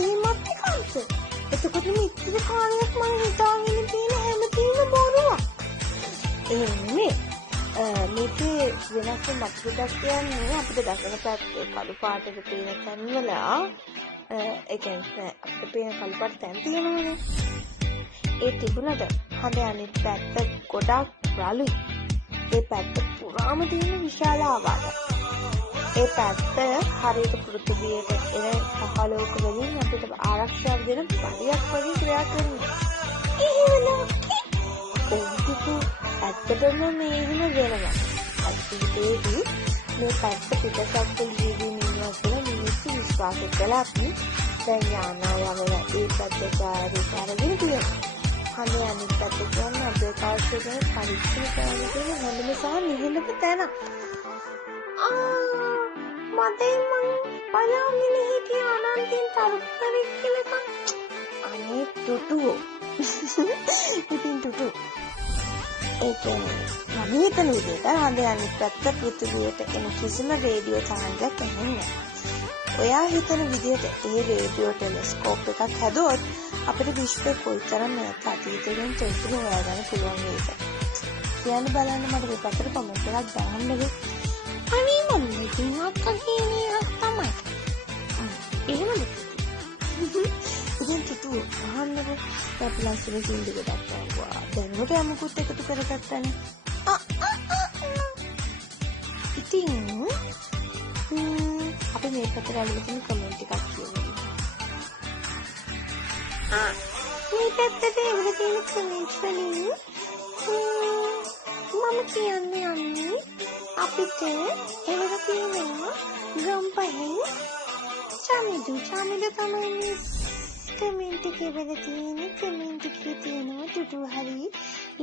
එහෙමත් එකක්. එතකොට මෙච්චර කාලයක් මම හිතාගෙන තියෙන හැමතිස්සෙම බොරුවක්. එහෙන්නේ මේකේ වෙනස් මතකයක් කියන්නේ අපිට දකින පැත්තේ කළු පාටක තියෙන තැන්වල ඒ කියන්නේ අපිට පේන කළු පාට තැන් තියෙනවනේ. ඒ තිබුණද හඳ අනිත් පැත්ත ගොඩක් රළුයි. ඒ පැත්ත පුරාම තියෙන විශාල ආවාද. ඒ පැත්ත හරියට පෘථිවියට එන පහළොවක වලින් අපිට ආරක්ෂාව දෙන බඩියක් වගේ ක්‍රියා කරනවා. එහෙමනම් ඇත්තටම මේ එහෙම වෙනවා. අතීතයේදී මේ පැත්ත පිටසක්වල ජීවීන් ඉන්නවා කියලා මිනිස්සු විශ්වාස කළා අපි. දැන් යානාවම ඒ පැත්තට ආරගෙන තියෙනවා. අනේ අනිත් පැත්ත කියන්නේ අපේ කාර්යයෙන් පරිස්සම් කරන දේ හොඳම සහ නිහඬම තැන. මතේ මං බලාගෙන හිටිය අනන්තින් තරුපරෙක් කියලා. අනේ ටුටුවෝ. ඉතින් ටුටු. ඒ කියන්නේ මම හිතන විදිහට හඳ අනිත් පැත්ත පෘථිවියට එන කිසිම රේඩියෝ තරංගයක් එන්නේ නැහැ. ඔයා හිතන විදිහට ඒ රේඩියෝ ටෙලස්කෝප් එකක් හැදුවොත් අපිට විශ්වයේ කොයිතරම් ඈත අතීතයෙන් තොරතුරු හොයාගන්න පුළුවන් වේද? කියන්න බලන්න මට මේ පැත්තට කමෙන්ට් එකක් දාන්නද? අනේ මම ඉතින් අක්කා කියන්නේ තමයි. එහෙමද? ඉතින් ටුටු අහන්නකො අපි ලස්සන සින්දු ගොඩක් ආවා. දැන් උට යමුකුත් එකතු කරගත්තානේ. ඉතින් අපි මේ පැත්තට ඇවිල්ලා තියෙන කමෙන්ට් එකක් කියමු. මේ පැත්තට ඇවිල්ලා තියෙන කමෙන්ට් වලින් මම කියන්නේ අන්නේ අපිට එවලා තියෙනවා ගම්පහෙන් චමිදු තමයි කමෙන්ට් එකේ වෙලා තියෙන කමෙන්ට් එකේ තියෙනවා ටුටු හරි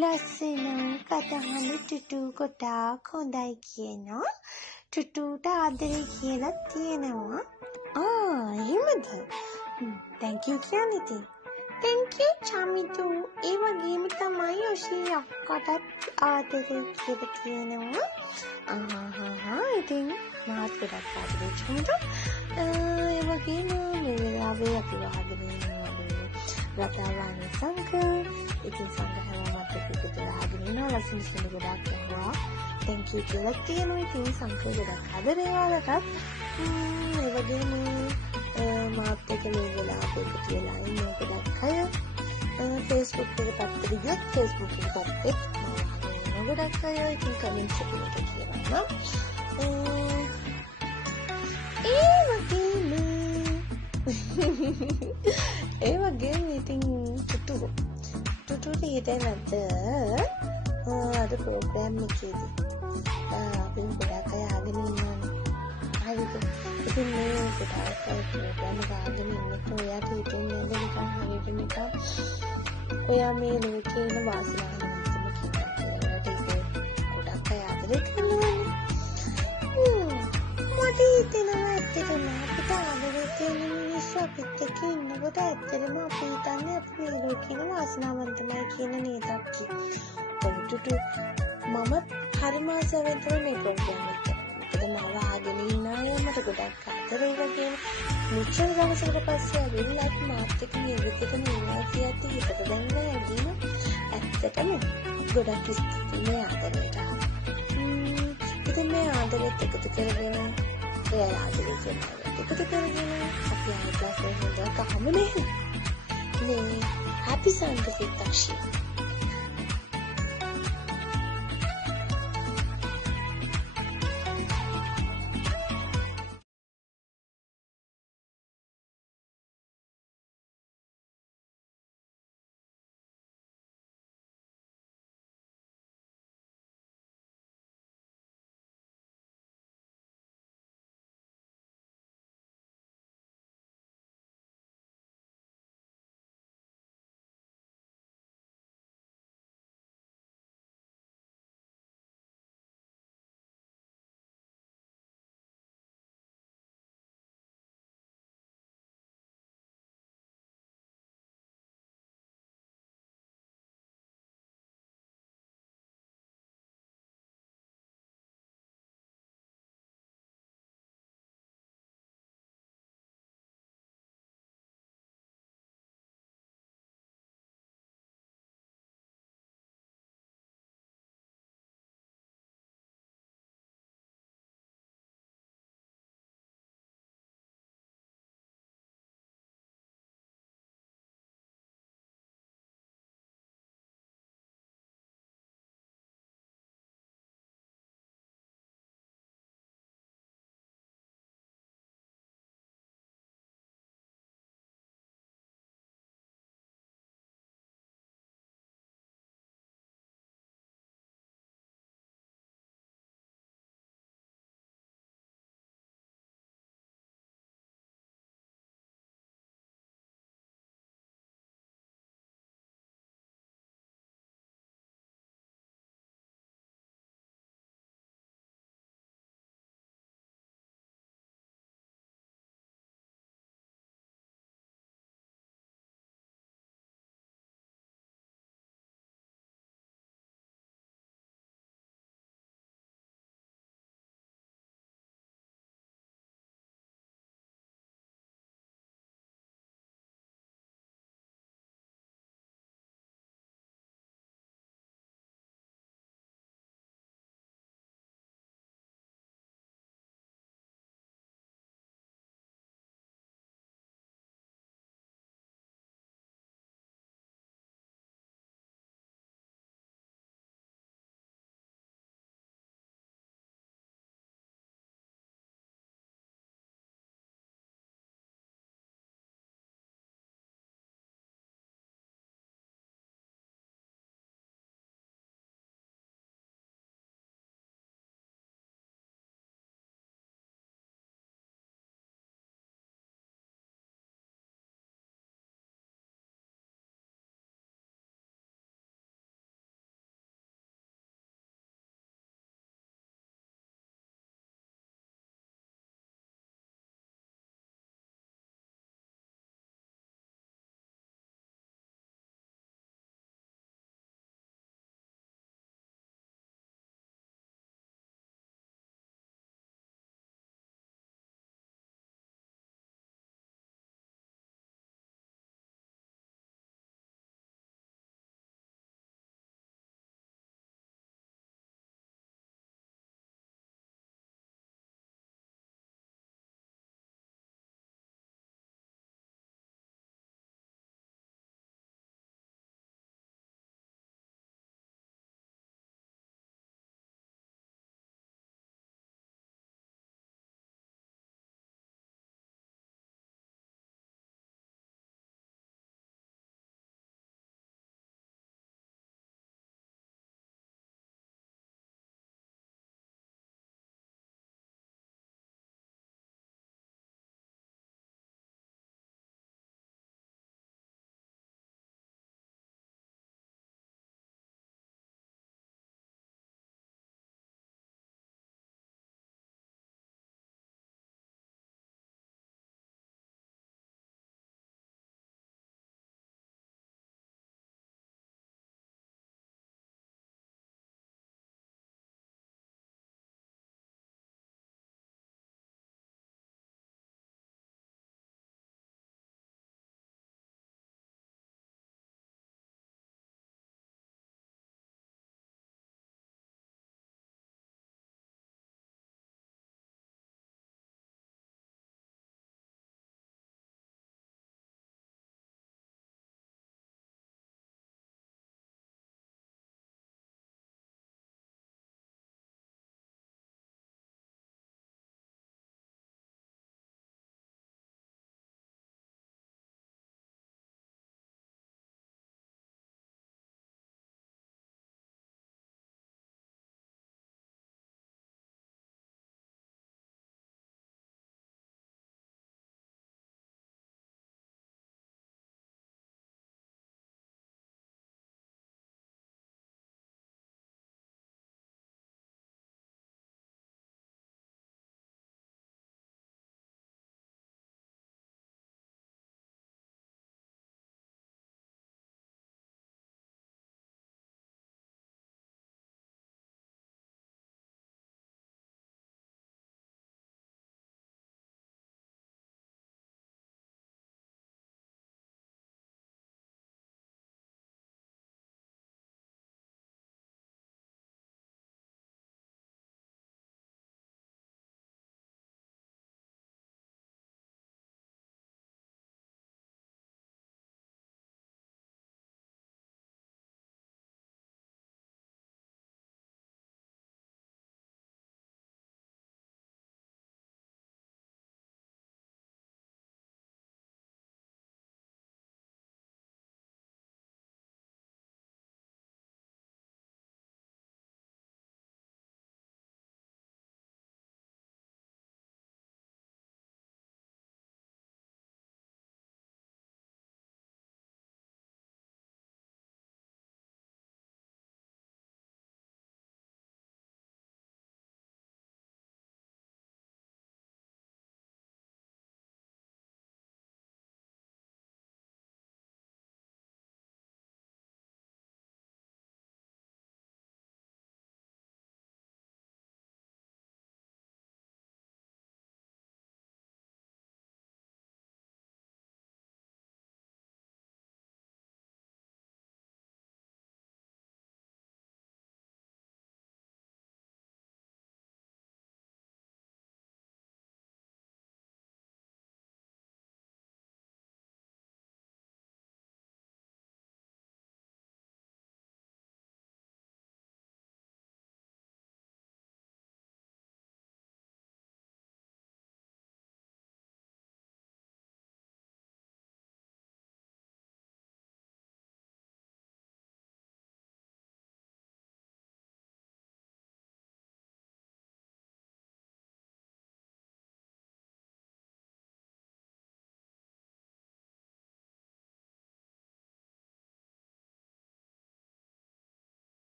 ලස්සන කතාහඬ ටුටු කොටක් හොඳයි කියනවා. ටුටුට ආදරේ කියලා තියෙනවා. එහෙමද? thank you කියන්නේ ඉතින්. thank you චමිතු. ඒ වගේම තමයි ඔෂී අක්කටත් ආදරේ කියලා තියෙනවා. ඉතින් මාත් ගොඩක් ආදරේ චමිතු. ඒ වගේම මේ වෙලාවේ අපි වාදනය රතාවානි සංකල්. ඉතින් සංගහවමත් එක්ක ආදරේ වෙනවා. ලස්සන සින්දු ගොඩක් ඇහුවා. thank you කියලා තියෙනවා. ඉතින් සංකල් ගොඩක් ආදරේ වලටත් ඒ වගේම මාත් එක්ක මේ වෙලාවට එකතු වෙලා ඉන්න ගොඩක් අය Facebook එකේ පැත්තට ගියත් Facebook එකේ පැත්තේ මම ගොඩක් අය ඉතින් කමෙන්ට්ස් එකකට කියනවා. ඒ වගේම ඉතින් ටුටුට හිතේ නැද්ද අද ප්‍රෝග්‍රෑම් එකේදී අපි ගොඩක් අය ආගෙන ඉන්නවා. හරිද? ඉතින් මේ ගොඩක් අය ප්‍රෝග්‍රෑම් එක ආගෙන ඉන්නකොට ඔයාට හිතෙන්නේ නැද්ද නිකන් හරියට නිකන් ඔයා මේ ලෝකේ ඉන්න වාසනාවන්තම කෙනෙක් කියලා. ඒක ගොඩක් අය ආදරේ කරනවා. මට හිතෙනවා ඇත්තටම අපිට ආදරේ තියෙන මිනිස්සු අපිත් එක්ක ඉන්නකොට ඇත්තටම අපි හිතන්නේ අපි මේ ලෝකේ ඉන්න වාසනාවන්තමයි කියන නේදක් කියලා. මම හරිම ආසාවෙන් තමයි මේ ප්‍රෝග්‍රෑම් එක කරන්නේ. මම ආගෙන ඉන්න අය මට ගොඩක් ආදරේ වගේ මෙච්චර දවසකට පස්සේ අවිල්ලත් මාත් එක්ක මේ විදිහටම ඉන්නවා කියත් හිතට දැනෙනවා ඇගීම ඇත්තටම ගොඩක් ස්තුතියි ආදරේට. ඉතින් මේ ආදරෙත් එකතු කරගෙන එයා ආදරේ කරනවා. එකතු කරගෙන අපි ආයෙත් හොඳ කහම නේ. happy Sunday Tashi.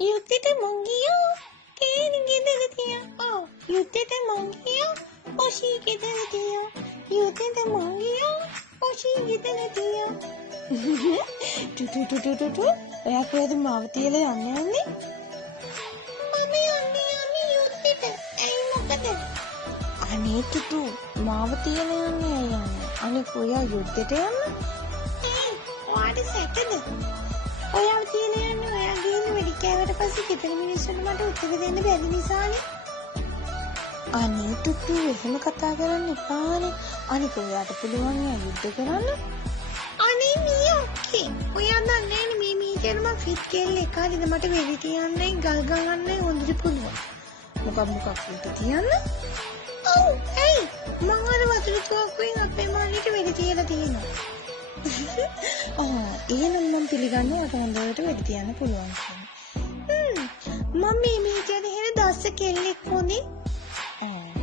යුද්ධෙට මං ගියා කේරි ගෙදර තියා යුද්ධෙට මං ගියා ඔෂී ගෙදර තියා යුද්ධෙට මං ගියා ඔෂී ගෙදර තියා ටු ඔයා කොහෙද මාව තියලා යන්නේ මම යන්නේ යුද්ධෙට ඇයි මොකද අනේ ටු මාව තියලා යන්නේ අනික ඔයා යුද්ධෙට යන්නේ ඔයාට සැකද ඔයා තියලා යන්නේ ඔයා ගිහින් වෙඩි කෑවට පස්සේ කිතර මිනිස්සුන්ට මට උත්තර දෙන්න බැරි නිසානේ අනේ ටු එහෙම කතා කරන්න එපානේ අනික ඔයාට පුළුවන් යුද්ධ කරන්න අනේ මී ඔක්කේ ඔයා දන්නේ නේ මේ මීටර් මම ෆිට් කෙල්ල එකාරිද මට වෙඩි තියන්නේ ගල් ගහන්නේ හොඳට පුළුවන් මොකක් ෆිට් තියන්න ඔව් ඇයි මම අර වතුර තුවක්කුවෙන් අපේ මාළියට වෙඩි තියලා තියෙනවා එහෙනම් මම පිළිගන්නවා ඔයාට හොඳට වෙඩි තියන්න පුළුවන් මම මේ මීටර් එහෙම දස්ස කෙල්ලෙක් හොඳේ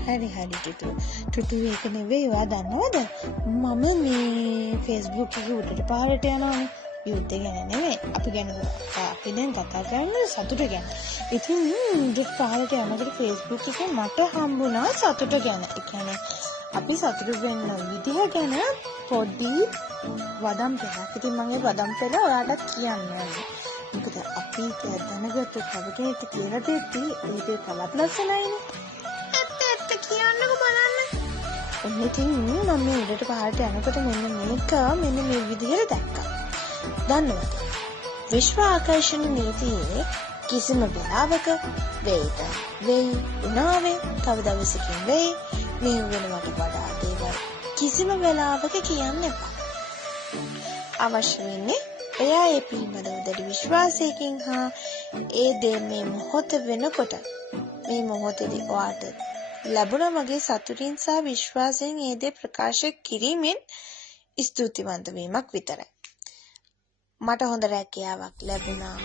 හරි ටුටු ඒක නෙවෙයි ඔයා දන්නවද මම මේ Facebook එකේ උඩට පාරට යනවානේ යුද්ධ ගැන නෙවෙයි අපි දැන් කතා කරන්නේ සතුට ගැන ඉතින් උඩට පාරට යනකොට Facebook එකේ මට හම්බුණා සතුට ගැන ඒ කියන්නේ අපි සතුට වෙන්න විදිහ ගැන පොඩි වදම් පෙළක් ඉතින් මම ඒ වදම් පෙළ ඔයාලට කියන්න යනවා මොකද අපි දැනගත්ත තව කෙනෙක් කියලා දෙද්දී ඒකේ තවත් ලස්සනයිනේ ඉතින් මම මේ උඩට පහළට යනකොට මෙන්න මේ විදිහට දැක්කා. දන්නවද? විශ්ව ආකර්ෂණ නීතියේ කිසිම වෙලාවක වෙයි උනාවේ තව දවසකින් වෙයි මේ වෙනවට වඩා දේවල් කිසිම වෙලාවක කියන්න එපා. අවශ්‍ය වෙන්නේ එයා ඒ පිළිබඳව දැඩි විශ්වාසයකින් හා ඒ දේ මේ මොහොත වෙනකොට මේ මොහොතේදී ඔයාට ලැබුණ මගේ සතුටින් සහ විශ්වාසයෙන් ඒ දේ ප්‍රකාශ කිරීමෙන් ස්තුතිවන්ත වීමක් විතරයි. මට හොඳ රැකියාවක් ලැබුණා.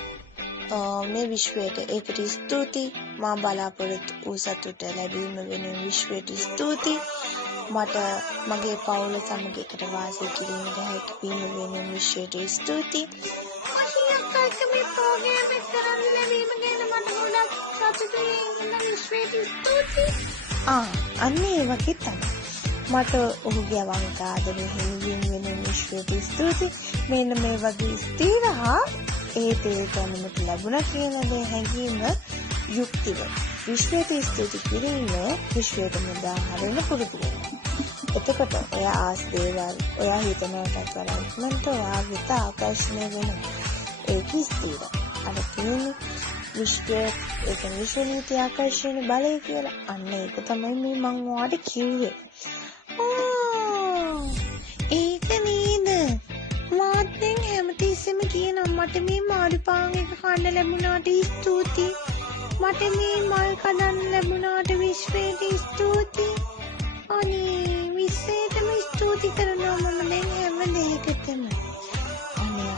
මේ විශ්වයට ඒකට ස්තුතියි. මා බලාපොරොත්තු වූ සතුට ලැබීම වෙනුවෙන් විශ්වයට ස්තුතියි. මට මගේ පවුල සමග එකට වාසය කිරීමට හැකි වීම වෙනුවෙන් විශ්වයට ස්තුතියි. අන්න ඒ වගේ තමයි. මට ඔහුගේ අවංක ආදරය හිමිවීම වෙනුවෙන් විශ්වයට ස්තුතියි. මෙන්න මේ වගේ ස්ථිර හා ඒ දේ දැනුමට ලැබුණා කියලා දේ හැඟීම යුක්තිව විශ්වයට ස්තුති කිරීම විශ්වයට මුදා හරින පුරුදු වෙනවා. එතකොට ඔයා ආස් දේවල් ඔයා හිතනටත් වඩා ඉක්මනට ඔයා වෙත ආකර්ෂණය වෙනවා. ඒක ස්ථිර. අර කියන්නේ විශ්ව නීති ආකර්ෂණ බලය කියලා. අන්න ඒක තමයි මේ මං ඔයාලට කිව්වේ. ඒක නේද? මාත් දැන් හැමතිස්සෙම කියනවා මට මේ මාළුපාන් එක කන්න ලැබුණාට ස්තුතියි. මට මේ මල් කඩන්න ලැබුණාට විශ්වයට ස්තුතියි. අනේ විශ්වයටම ස්තුති කරනවා මම දැන් හැම දෙයකටම.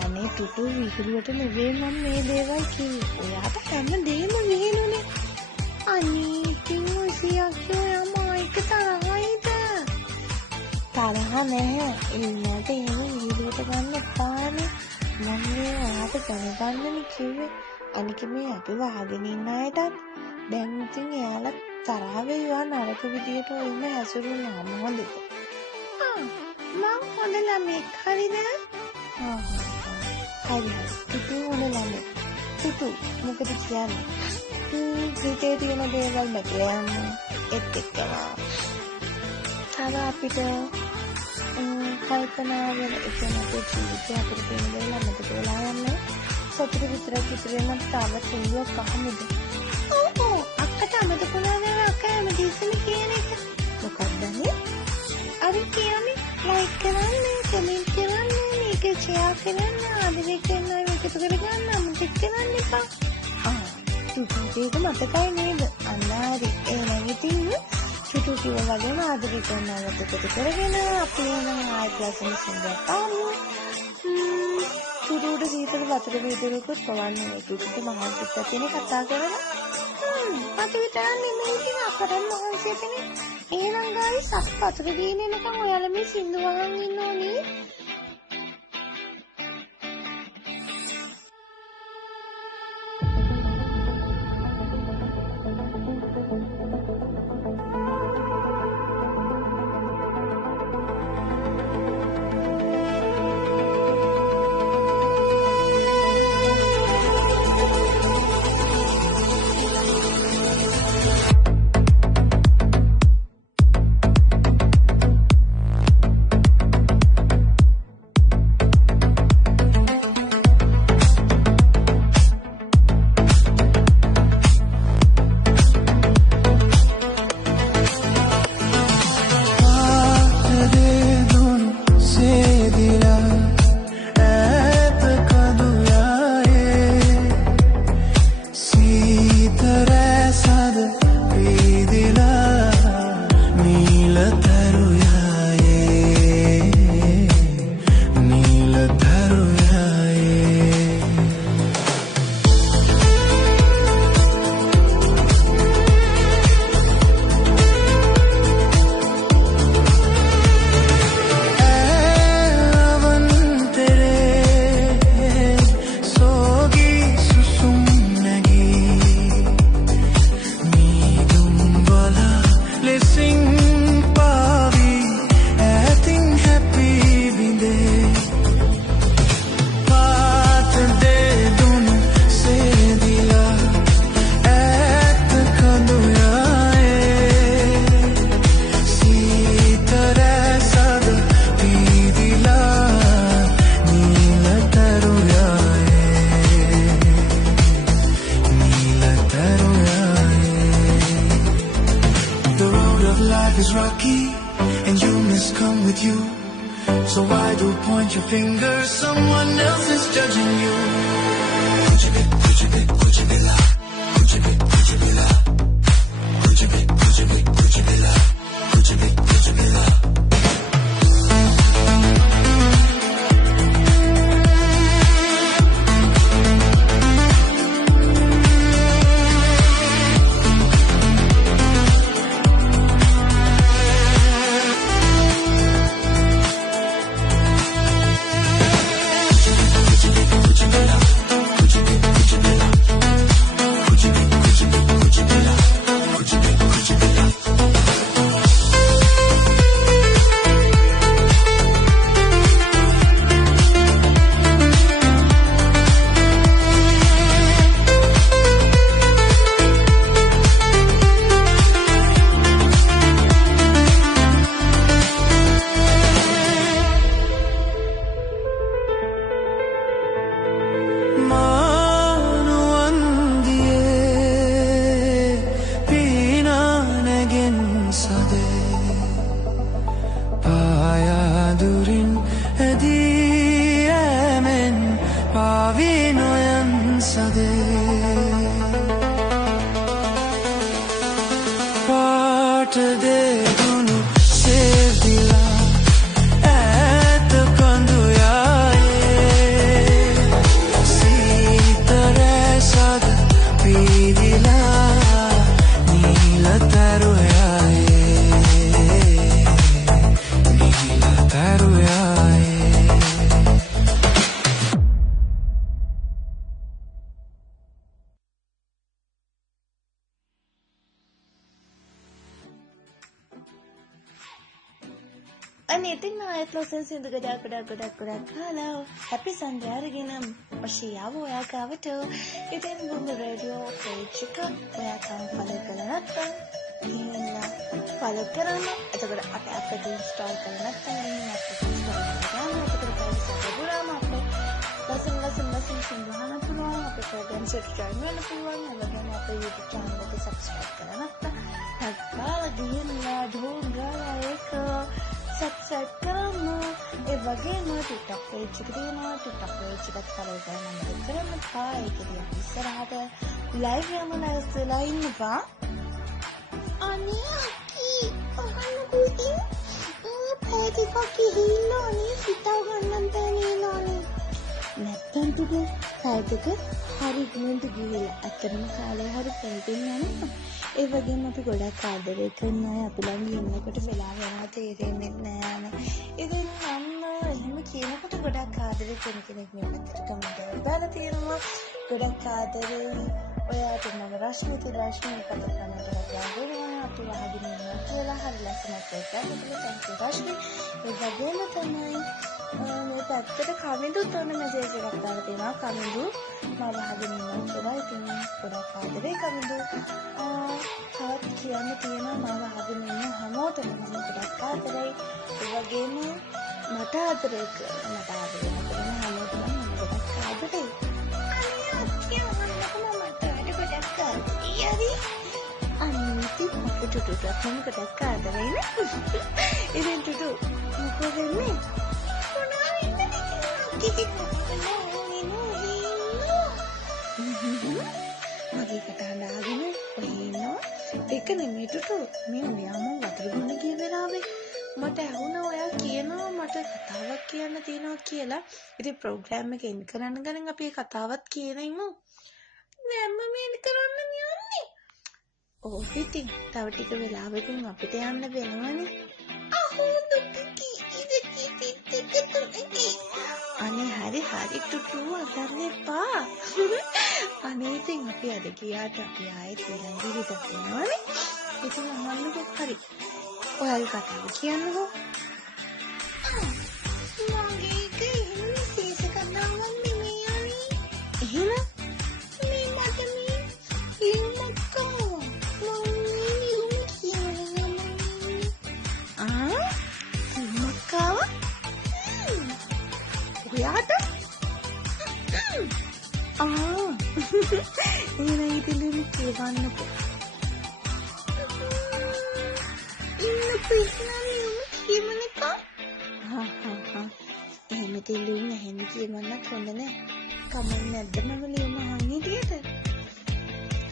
අනේ ටුටු විහිළුවට නෙවෙයි මම මේ දේවල් කිව්වේ. ඔයාට හැම දෙයක්ම විහිළුනේ. අනේ ඉතින් ඔසියක් ඔයා මායික තරහයිද? තරහ නැහැ. ඒකට එහෙම විහිළුවට ගන්න එපානේ. මම මේ ඔයාට දැනගන්නනේ කිව්වේ. අනික මේ අපි වහගෙන ඉන්න අයටත් දැන් ඉතින් එයාලා තරහ වෙනවා නරක විදියට ඔන්න හැසිරුණාම හොඳද? මම හොඳ ළමෙක් හරිද? හරි. ටුටු හොඳ ළමෙක්. ටුටු මොකද කියන්නේ? හිතේ තියෙන දේවල් නැතිවම එක්කනවා. තව අපිට කල්පනා වෙන එක නැති ජීවිතය අපිට තියෙන දේවල් මතක වෙලා යන්නේ. සතුට විතරක් ඉතුරු වෙන තව කිව්වක් අහමුද? ඔව් අක්කට අමතකුණා නේද අක්කා හැමදෙස්සම කියන එක. මොකක්ද නේ? අර කියන්නේ ලයික් කරන්න, කමෙන්ට් කරන්න, මේක ෂෙයා කරන්න, ආදරේ කරන්න, මේක කරගන්න, අමතක කරන්න එපා. ටුටුට මතකයි නේද? අන්නාරි එහෙනම් ඉතින් ටුටු කිව්වා වගේම ආදරේ කරනවා එකතු කරගෙන අපි එනවා ආයි ක්ලාස් එකේ ඉඳලා ආමු. ටුටුට සීතල වතුර වීදුරුවකුත් පවන්නේ මේ ටුටුට මහන්සියට තියෙන කතා කරලා අපි විතරන්නේ නෙමෙයි අපරන් මහන්සියටනේ. එහෙනම් ගායිස් අපි වතුර ගේන එනකම් ඔයාලා මේ සින්දු වහන් ඉන්න ඕනේ. life is rocky and you miss come with you. So why do point your finger? Someone else is judging you. Could you be love? Could you be love? Could you be love? Could you be love? Could you be love? Could you be love? අනේ ඉතින් ආයෙත් ලොසෙන් සින්දු ගොඩක් කාලා හැපි සන්ඩේ අරගෙන ඔෂියාව ඔයා ගාවට ඉතින් බුම රේඩියෝ පේජ් එක ඔයා තාම ෆලෝ කරලා නැත්නම් ගිහිල්ලා ෆලෝ කරන්න. එතකොට අපේ ඇප් එක ඉන්ස්ටෝල් කරලා නැත්නම් අපේ ඉන්ස්ටෝල් කරගන්න. එතකොට පස්සේ අපේ ලස්සන සින්දු අහන්න පුළුවන්. අපේ ප්‍රෝග්‍රෑම්ස් එකට ජොයින් වෙන්න පුළුවන්. එවැගේම අපේ YouTube channel එක subscribe කරලා නැත්නම් තාලා ගිහිල්ලා ඩෝංගා එක subscribe කරන්න. ඒ වගේම TikTok page එක තියෙනවා. TikTok page එකත් follow කරන්න කරන්න එපා. ඒකදී අපි ඉස්සරහට live වෙලා ඉන්නවා. අනේ අකී අහන්නකෝ ඉතින් පැයක ගිහිල්ලා අනේ හිතාව ගන්න බැහැ නෝනේ. නැත්තම් තුද පැයක හරි ගුණට ගිහිල්ලා අතරම කාලය හරි පැයකින් යනවා. ඒ වගේම අපි ගොඩක් ආදරය කරන අය අපි ළඟ ඉන්නකොට වෙලාව යනවා තේරෙන්නේ නැහැ. ඉතින් අන්න එහෙම කියනකොට ගොඩක් ආදරය කරන කෙනෙක් මේ පැත්තට කමෙන්ට් එකක් දාලා තියෙනවා. ගොඩක් ආදරේ ඔයාට මම රශ්මි කතා කරන්න ගියා. අපි වහගෙන ඉන්නවා කියලා හරි ලස්සනක් ඒකත් thank you රශ්මි. ඒ වගේම තමයි මේ පැත්තට කමින්දු තෝරන මැසේජ් එකක් දාලා තියෙනවා. කමින්දු මම වහගෙන ඉන්නවා කියලා. ඉතින් ගොඩක් ආදරේ කමින්දු. තවත් කියන්න තියෙනවා මම වහගෙන ඉන්න හැමෝටම මම ගොඩක් ආදරේ. ඒ වගේම මට ආදරේ කරන හැමෝටම මම ගොඩක් ආදරේ. අනිත් පුටුටුට මම ගොඩක් ආදරේ නේ. ඉතින් තුටු මොකද වෙන්නේ? මගේ කතා නාගෙන ඔයනවා ඒක නෙමෙයි තුටු මේ ඔයාම වතුර බොන්න ගිය වෙලාවේ මට ඇහුණා ඔයා කියනවා මට කතාවක් කියන්න තියෙනවා කියලා. ඉතින් ප්‍රෝග්‍රෑම් එක එන්ඩ් කරන්න ගමන් අපි ඒ කතාවත් කියනෙමු. නෑ මම එන්ඩ් කරන්න යන්නේ. ඔව් ඉතින් තව ටික වෙලාවකින් අපිට යන්න වෙනවනේ. අහෝ දුක්කි ඉතින් අනේ හරි තුටු අතන්න එපා. අනේ ඉතින් අපි අද ගියාට අපි ආයෙත් ඊළඟ විදිහට වෙනවනේ. ඉතින් අහන්නකෝ හරි. ඔයාගේ කතාව කියන්නකෝ. මගේ එක එහෙම සීස කතාවක් නෙමෙයි අනේ. එහෙම මේ මට මේ ලිමක්කෝ ඔයාට එහෙනම් ඉතින් කියවන්නකෝ. පිස්සුනා ලියුම කියමන එක. එහෙම ලියුම එහෙම කියමන්නත් හොඳ නෑ. කමක් නැද්ද මම ලියුම අහන්නේ හිටියට?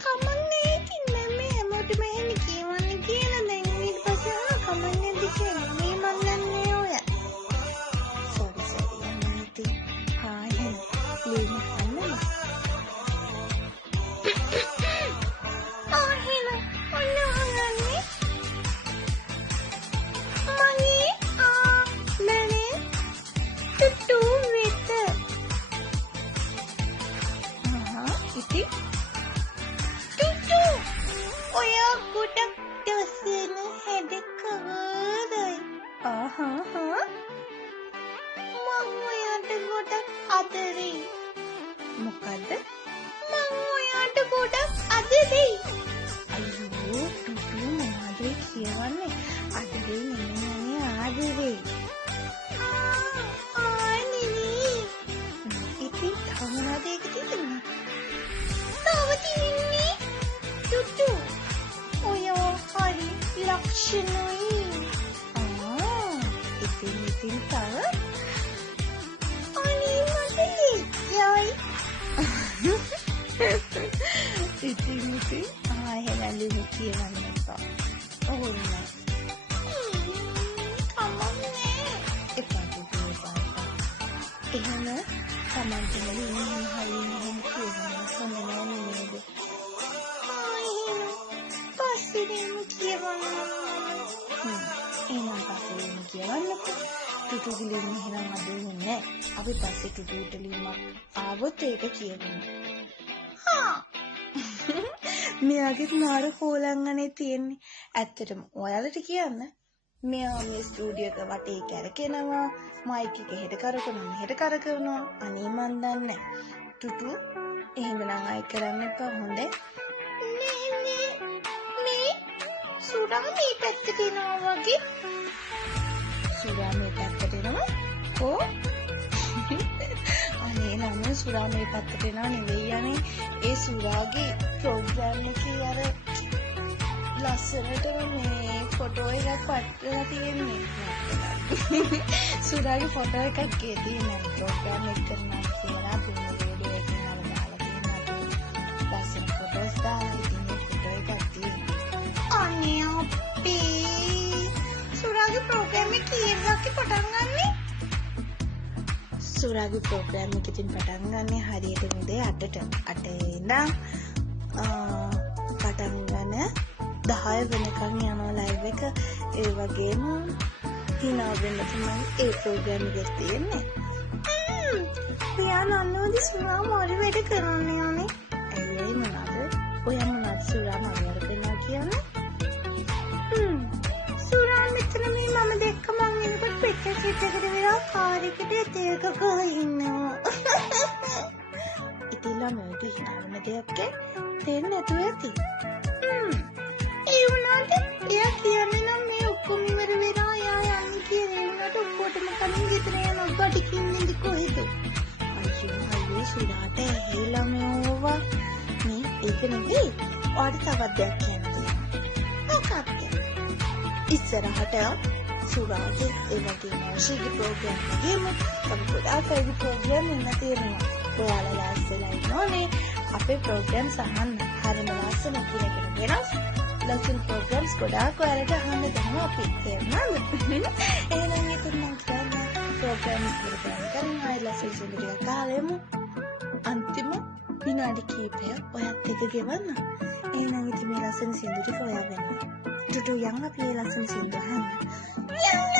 කමන්නේ ඉතින් මම හැමෝටම එහෙම කියවන්න කියලා දැන් ඊට පස්සේ කමක් නැද්ද කියලා මේ මන් දන්නේ ඔය. සෝරි මම ඉතින් එහෙම ලියුම අහන්නේ. මොකද මං ඔයාට ගොඩක් අදරෙයි. අයියෝ ටුටු මොනවද කියවන්නේ? අදරෙයි නෙමෙයි ආදරෙයි. ආනිනි ඉතින් තවමද ඒක තියෙන්නේ? තව තියෙන්නේ ටුටු ඔයා හරි ලක්ෂණයි. ඉතින් තව අනේ මට යයි. ඉතින් එහෙනම් ලියුම කියවන්න එපා. ඕන්න. කමන්නේ. එපා දුපා. එහෙම සමන්තන ලියුම හරියම කියවන්න සම්මත නේද? පස්සේ කියවන්න. එහෙනම් පස්සේ කියවන්නකෝ. ටුටු ලියුම එහෙනම් අදින්නේ නැහැ. අපි පස්සේ ටුටුට ලියුමක් ආවොත් ඒක කියවන්න. මෙයාගේ නාර හොලංගනේ තියෙන්නේ. ඇත්තටම ඔයාලට කියන්න. මෙයා මේ ස්ටුඩියෝ එක වටේ කැරකෙනවා. මයික් එක හෙට කරකවනවා මෙහෙට කරකවනවා. අනේ මන් දන්නේ. ටුටු එහෙමනම් අය කරන්න එපා හොඳේ. මේ සුරා මේ පැත්තට එනවා වගේ. සුරා මේ පැත්තට එනවා. ඕ අනේ නම් සුරා මේ පැත්තට එනවා නෙවෙයි යන්නේ. ඒ සුරාගේ ප්‍රෝග්‍රෑම් එකේ අර ලස්සනට මේ ෆොටෝ එකක් පටලා තියෙන්නේ. සුරාගේ ෆොටෝ එකක් තියෙනවා ප්‍රෝග්‍රෑම් එක කරනවා කියලා පුරුදු වීඩියෝ එකකින් අර දාලා තියෙනවා. ලස්සන ෆොටෝස් දාලා ඉතින් ඒ ෆොටෝ එකක් තියෙනවා. අනේ අපේ සුරාගේ ප්‍රෝග්‍රෑම් එක කීයක්ද පටන් ගන්නෙ? සුරාගේ ප්‍රෝග්‍රෑම් එක ඉතින් පටන් ගන්නෙ හරියට උදේ 8ට. 8 ඉඳන් පටන් ගන්න 10 වෙනකන් යනවා ලයිව් එක. ඒ වගේම හිනා වෙන්න තමයි ඒ ප්‍රෝග්‍රෑම් එක තියෙන්නේ. පියානෝ නෝදි සුරා මොරි වැඩ කරන්නේ යන්නේ. ඇයි මොනවාද? ඔයා මොනවද සුරා මම කරනවා කියන්නේ? සුරා මෙතන මේ මම දැක්ක මං එනකොට පිටට පිටකට වෙලා කාර් එකට තේක ගහ ඉන්නවා. ඉතින් ළමයට හිනාවන දෙයක් තේරෙන්නේ නැතුව ඇති. ඒ වුණාට එයා කියන්නේ නම් මේ ඔක්කොම ඉවර වෙලා යා යන්නේ කියලා ඒ වුණාට ඔක්කොටම කලින් ගෙදර යනවා බඩකින් ඉඳි කොහෙද? අයියෝ සුරාට ඒ ළමයෝවා මේ ඒක නෙවෙයි. ඔයාට තවත් දෙයක් කියන්න තියෙනවා. මොකක්ද? ඉස්සරහට සුරාගේ ඒ වගේම ශීඝ්‍ර ප්‍රෝග්‍රෑම් එකේම කම්පියුටර් ෆයිල් ප්‍රෝග්‍රෑම් එක තියෙනවා. ඔයාලා ලෑස්තිලා ඉන්නෝනේ අපේ ප්‍රෝග්‍රෑම්ස් අහන්න. හරිම ලස්සන කෙනෙක්ට වෙනස් ලස්සන ප්‍රෝග්‍රෑම්ස් ගොඩාක් ඔයාලට අහන්න දෙනවා අපි. තේරුණාද? එහෙනම් ඉතින් මම කියන්නේ ප්‍රෝග්‍රෑම් එක කරනවා ලස්සන සින්දුවක් කාලෙම අන්තිම විනාඩි කිහිපය ඔයත් එක්ක ගෙවන්න. එහෙනම් ඉතින් මේ ලස්සන සින්දු ටික ඔයා ගන්න. ටුටු යන්න අපි ලස්සන සින්දු අහන්න. යන්න.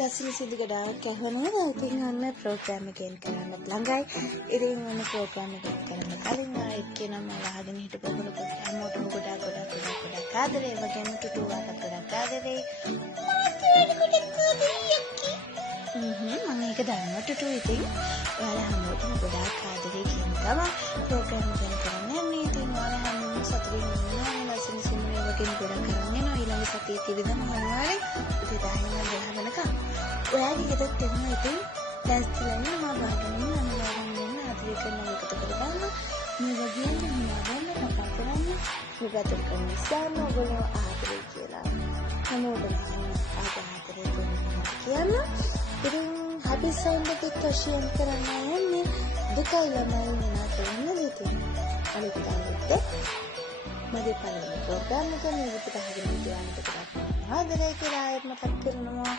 ලස්සන සින්දු ගොඩාක් ඇහුණා. ඉතින් ඔන්න ප්‍රෝග්‍රෑම් එකෙන් කරන්නත් ළඟයි. ඉතින් ඔන්න ප්‍රෝග්‍රෑම් එකෙන් කරන්න කලින් ආයෙත් කියනවා මම අහගෙන හිටපු කොට හැමෝටම ගොඩාක් ආදරේ. වගේම තුටුවාට ගොඩාක් ආදරේ. මම ඒක දන්නවා ටුටු. ඉතින් ඔයාලා හැමෝටම ගොඩාක් ආදරේ කියන ගම ප්‍රෝග්‍රෑම් එකෙන් කරන්න යන්නේ. ඉතින් ඔයාලා හැමෝම සතුටින් ඉන්නවා. ලස්සන සින්දු වගේම ගොඩක් කරන් යනවා. ඊළඟ සතියේ කිවිදම අනිවාර්යෙන් ඉතින් දාන්න වෙනකම් ඔයාගේ ගෙදරට එන්න. ඉතින් දැස්තිලා ඉන්න මම බලන්න අනිවාර්යෙන් වෙන්න ආදරේ කරනවා එකට කරගන්න. මේ වගේම හිනාවෙන්න කතා කරන්න. විගතට කරන නිසා ඔයගොල්ලෝ ආදරේ කියලා හැමෝටම ආදරේ කරනවා කියන්න. ඉතින් happy sound එකත් ෂෙයාර් කරන්න යන්නේ. දෙකයි ළමයි නතරින් ඉතින් අනිත් කාලෙත් මගේ පළවෙනි ප්‍රෝග්‍රෑම් එක මේ විදිහට අහගෙන ඉඳියානට කරා ආදරේ කියලා ආයෙත් මතක් කරනවා.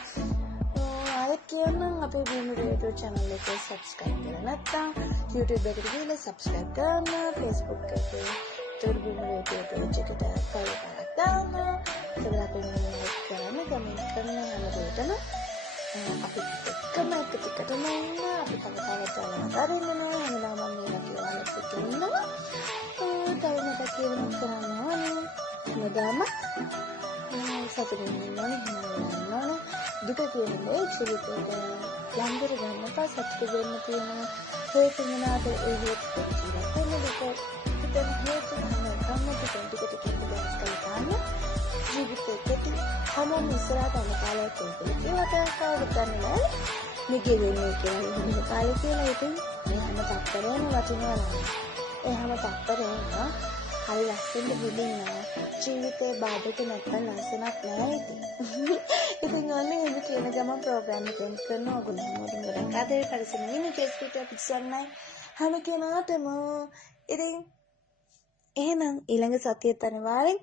ආයෙත් කියන්නම් අපේ භූමි රේඩියෝ channel එක subscribe කරලා නැත්නම් YouTube එකට ගිහලා subscribe කරන්න. Facebook එකේ භූමි රේඩියෝ page එකට follow කරලා දාන්න. ඒකට අපේ like කරන්න, comment කරන්න හැමදේටම අපිත් එක්කම එකතිකටම ඉන්න. අපි තව තවත් අරගෙන යනවා. මම මේ වගේ ඔයාලත් එක්ක ඉන්නවා. තව මතක් කියන්න කරන්න ඕනේ. හැමදාම සතුටින් ඉන්න ඕනේ. දුක කියන්නේ ජීවිතේට යම්බර ගන්න පස්ස සතුට වෙන්න තියෙන හේතුනාට ඒ විදිහට ජීවත් වෙන්න දුක හිතන හේතු ගන්න ටික ගන්න ජීවිතේට හැමෝම ඉස්සරහට යන කාලයක් තියෙනවා. ඒකට කවුරුත් දන්නේ නැහැ. මේකේ වෙන්නේ කියලා හිතන කාලේ කියලා ඉතින් මේ හැම තත්ත්වයක්ම වටිනවා නේද? ඒ හැම තත්ත්වයක්ම හරි ලස්සනට විඳිනවා. ජීවිතේ බාධක නැත්නම් ලස්සනක් නෑ ඉතින්. ඉතින් ඔන්න එහෙම කියන ගමන් ප්‍රෝග්‍රෑම් එකෙන් කරන ඕගොල්ලෝ හැමෝටම ගොඩක් ආදරේ පරිස්සම ඉන්න Facebook එපිසෝඩ්නයි හැම කෙනාටම. ඉතින් එහෙනම් ඊළඟ සතියේත් අනිවාර්යෙන්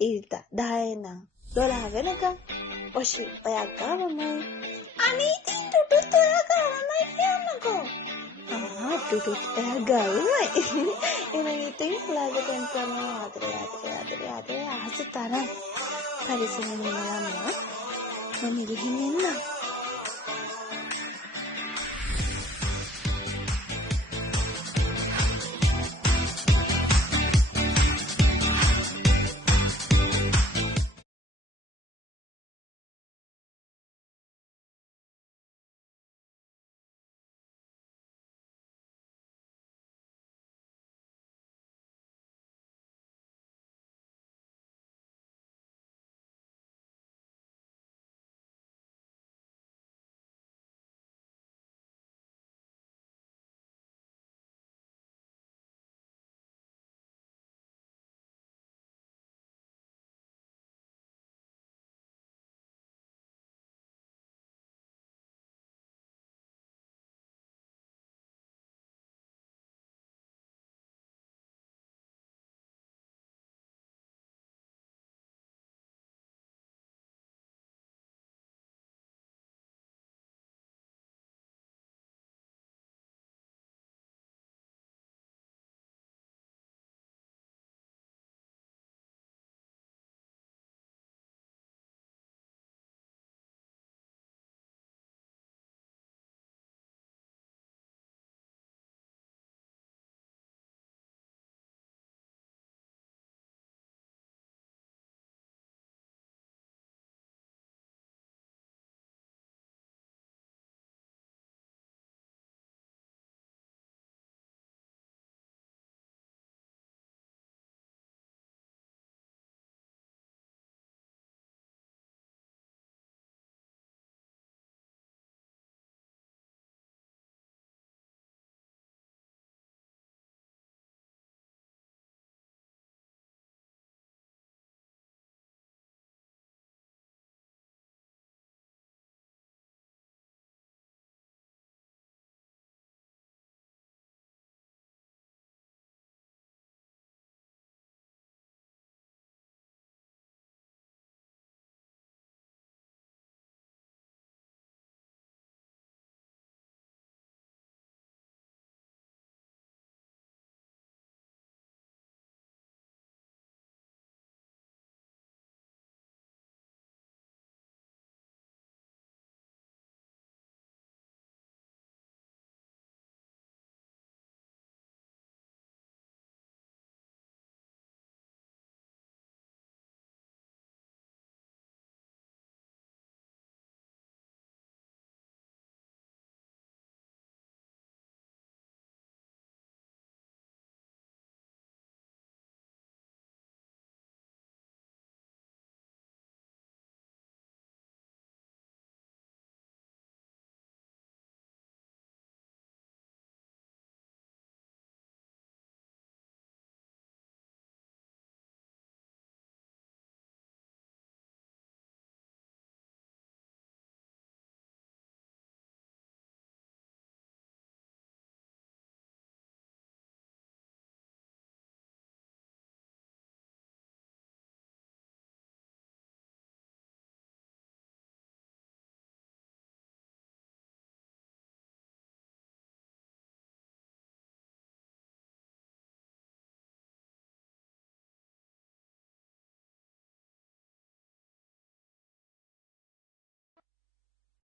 ඊට 10 ඉඳන් 12 වෙනකම් ඔෂි ඔයා ගාවමයි. අනිත් ටුටුත් ඔයා ගාවමයි කියන්නකෝ. ටුටුත් ඔයා ගාවමයි. එහෙනම් ඉතින් ලාගටෙන් කරනවා ආදරේ අහස තරම් පරිස්සම වෙනවා. මම ගිහින් එන්නම්.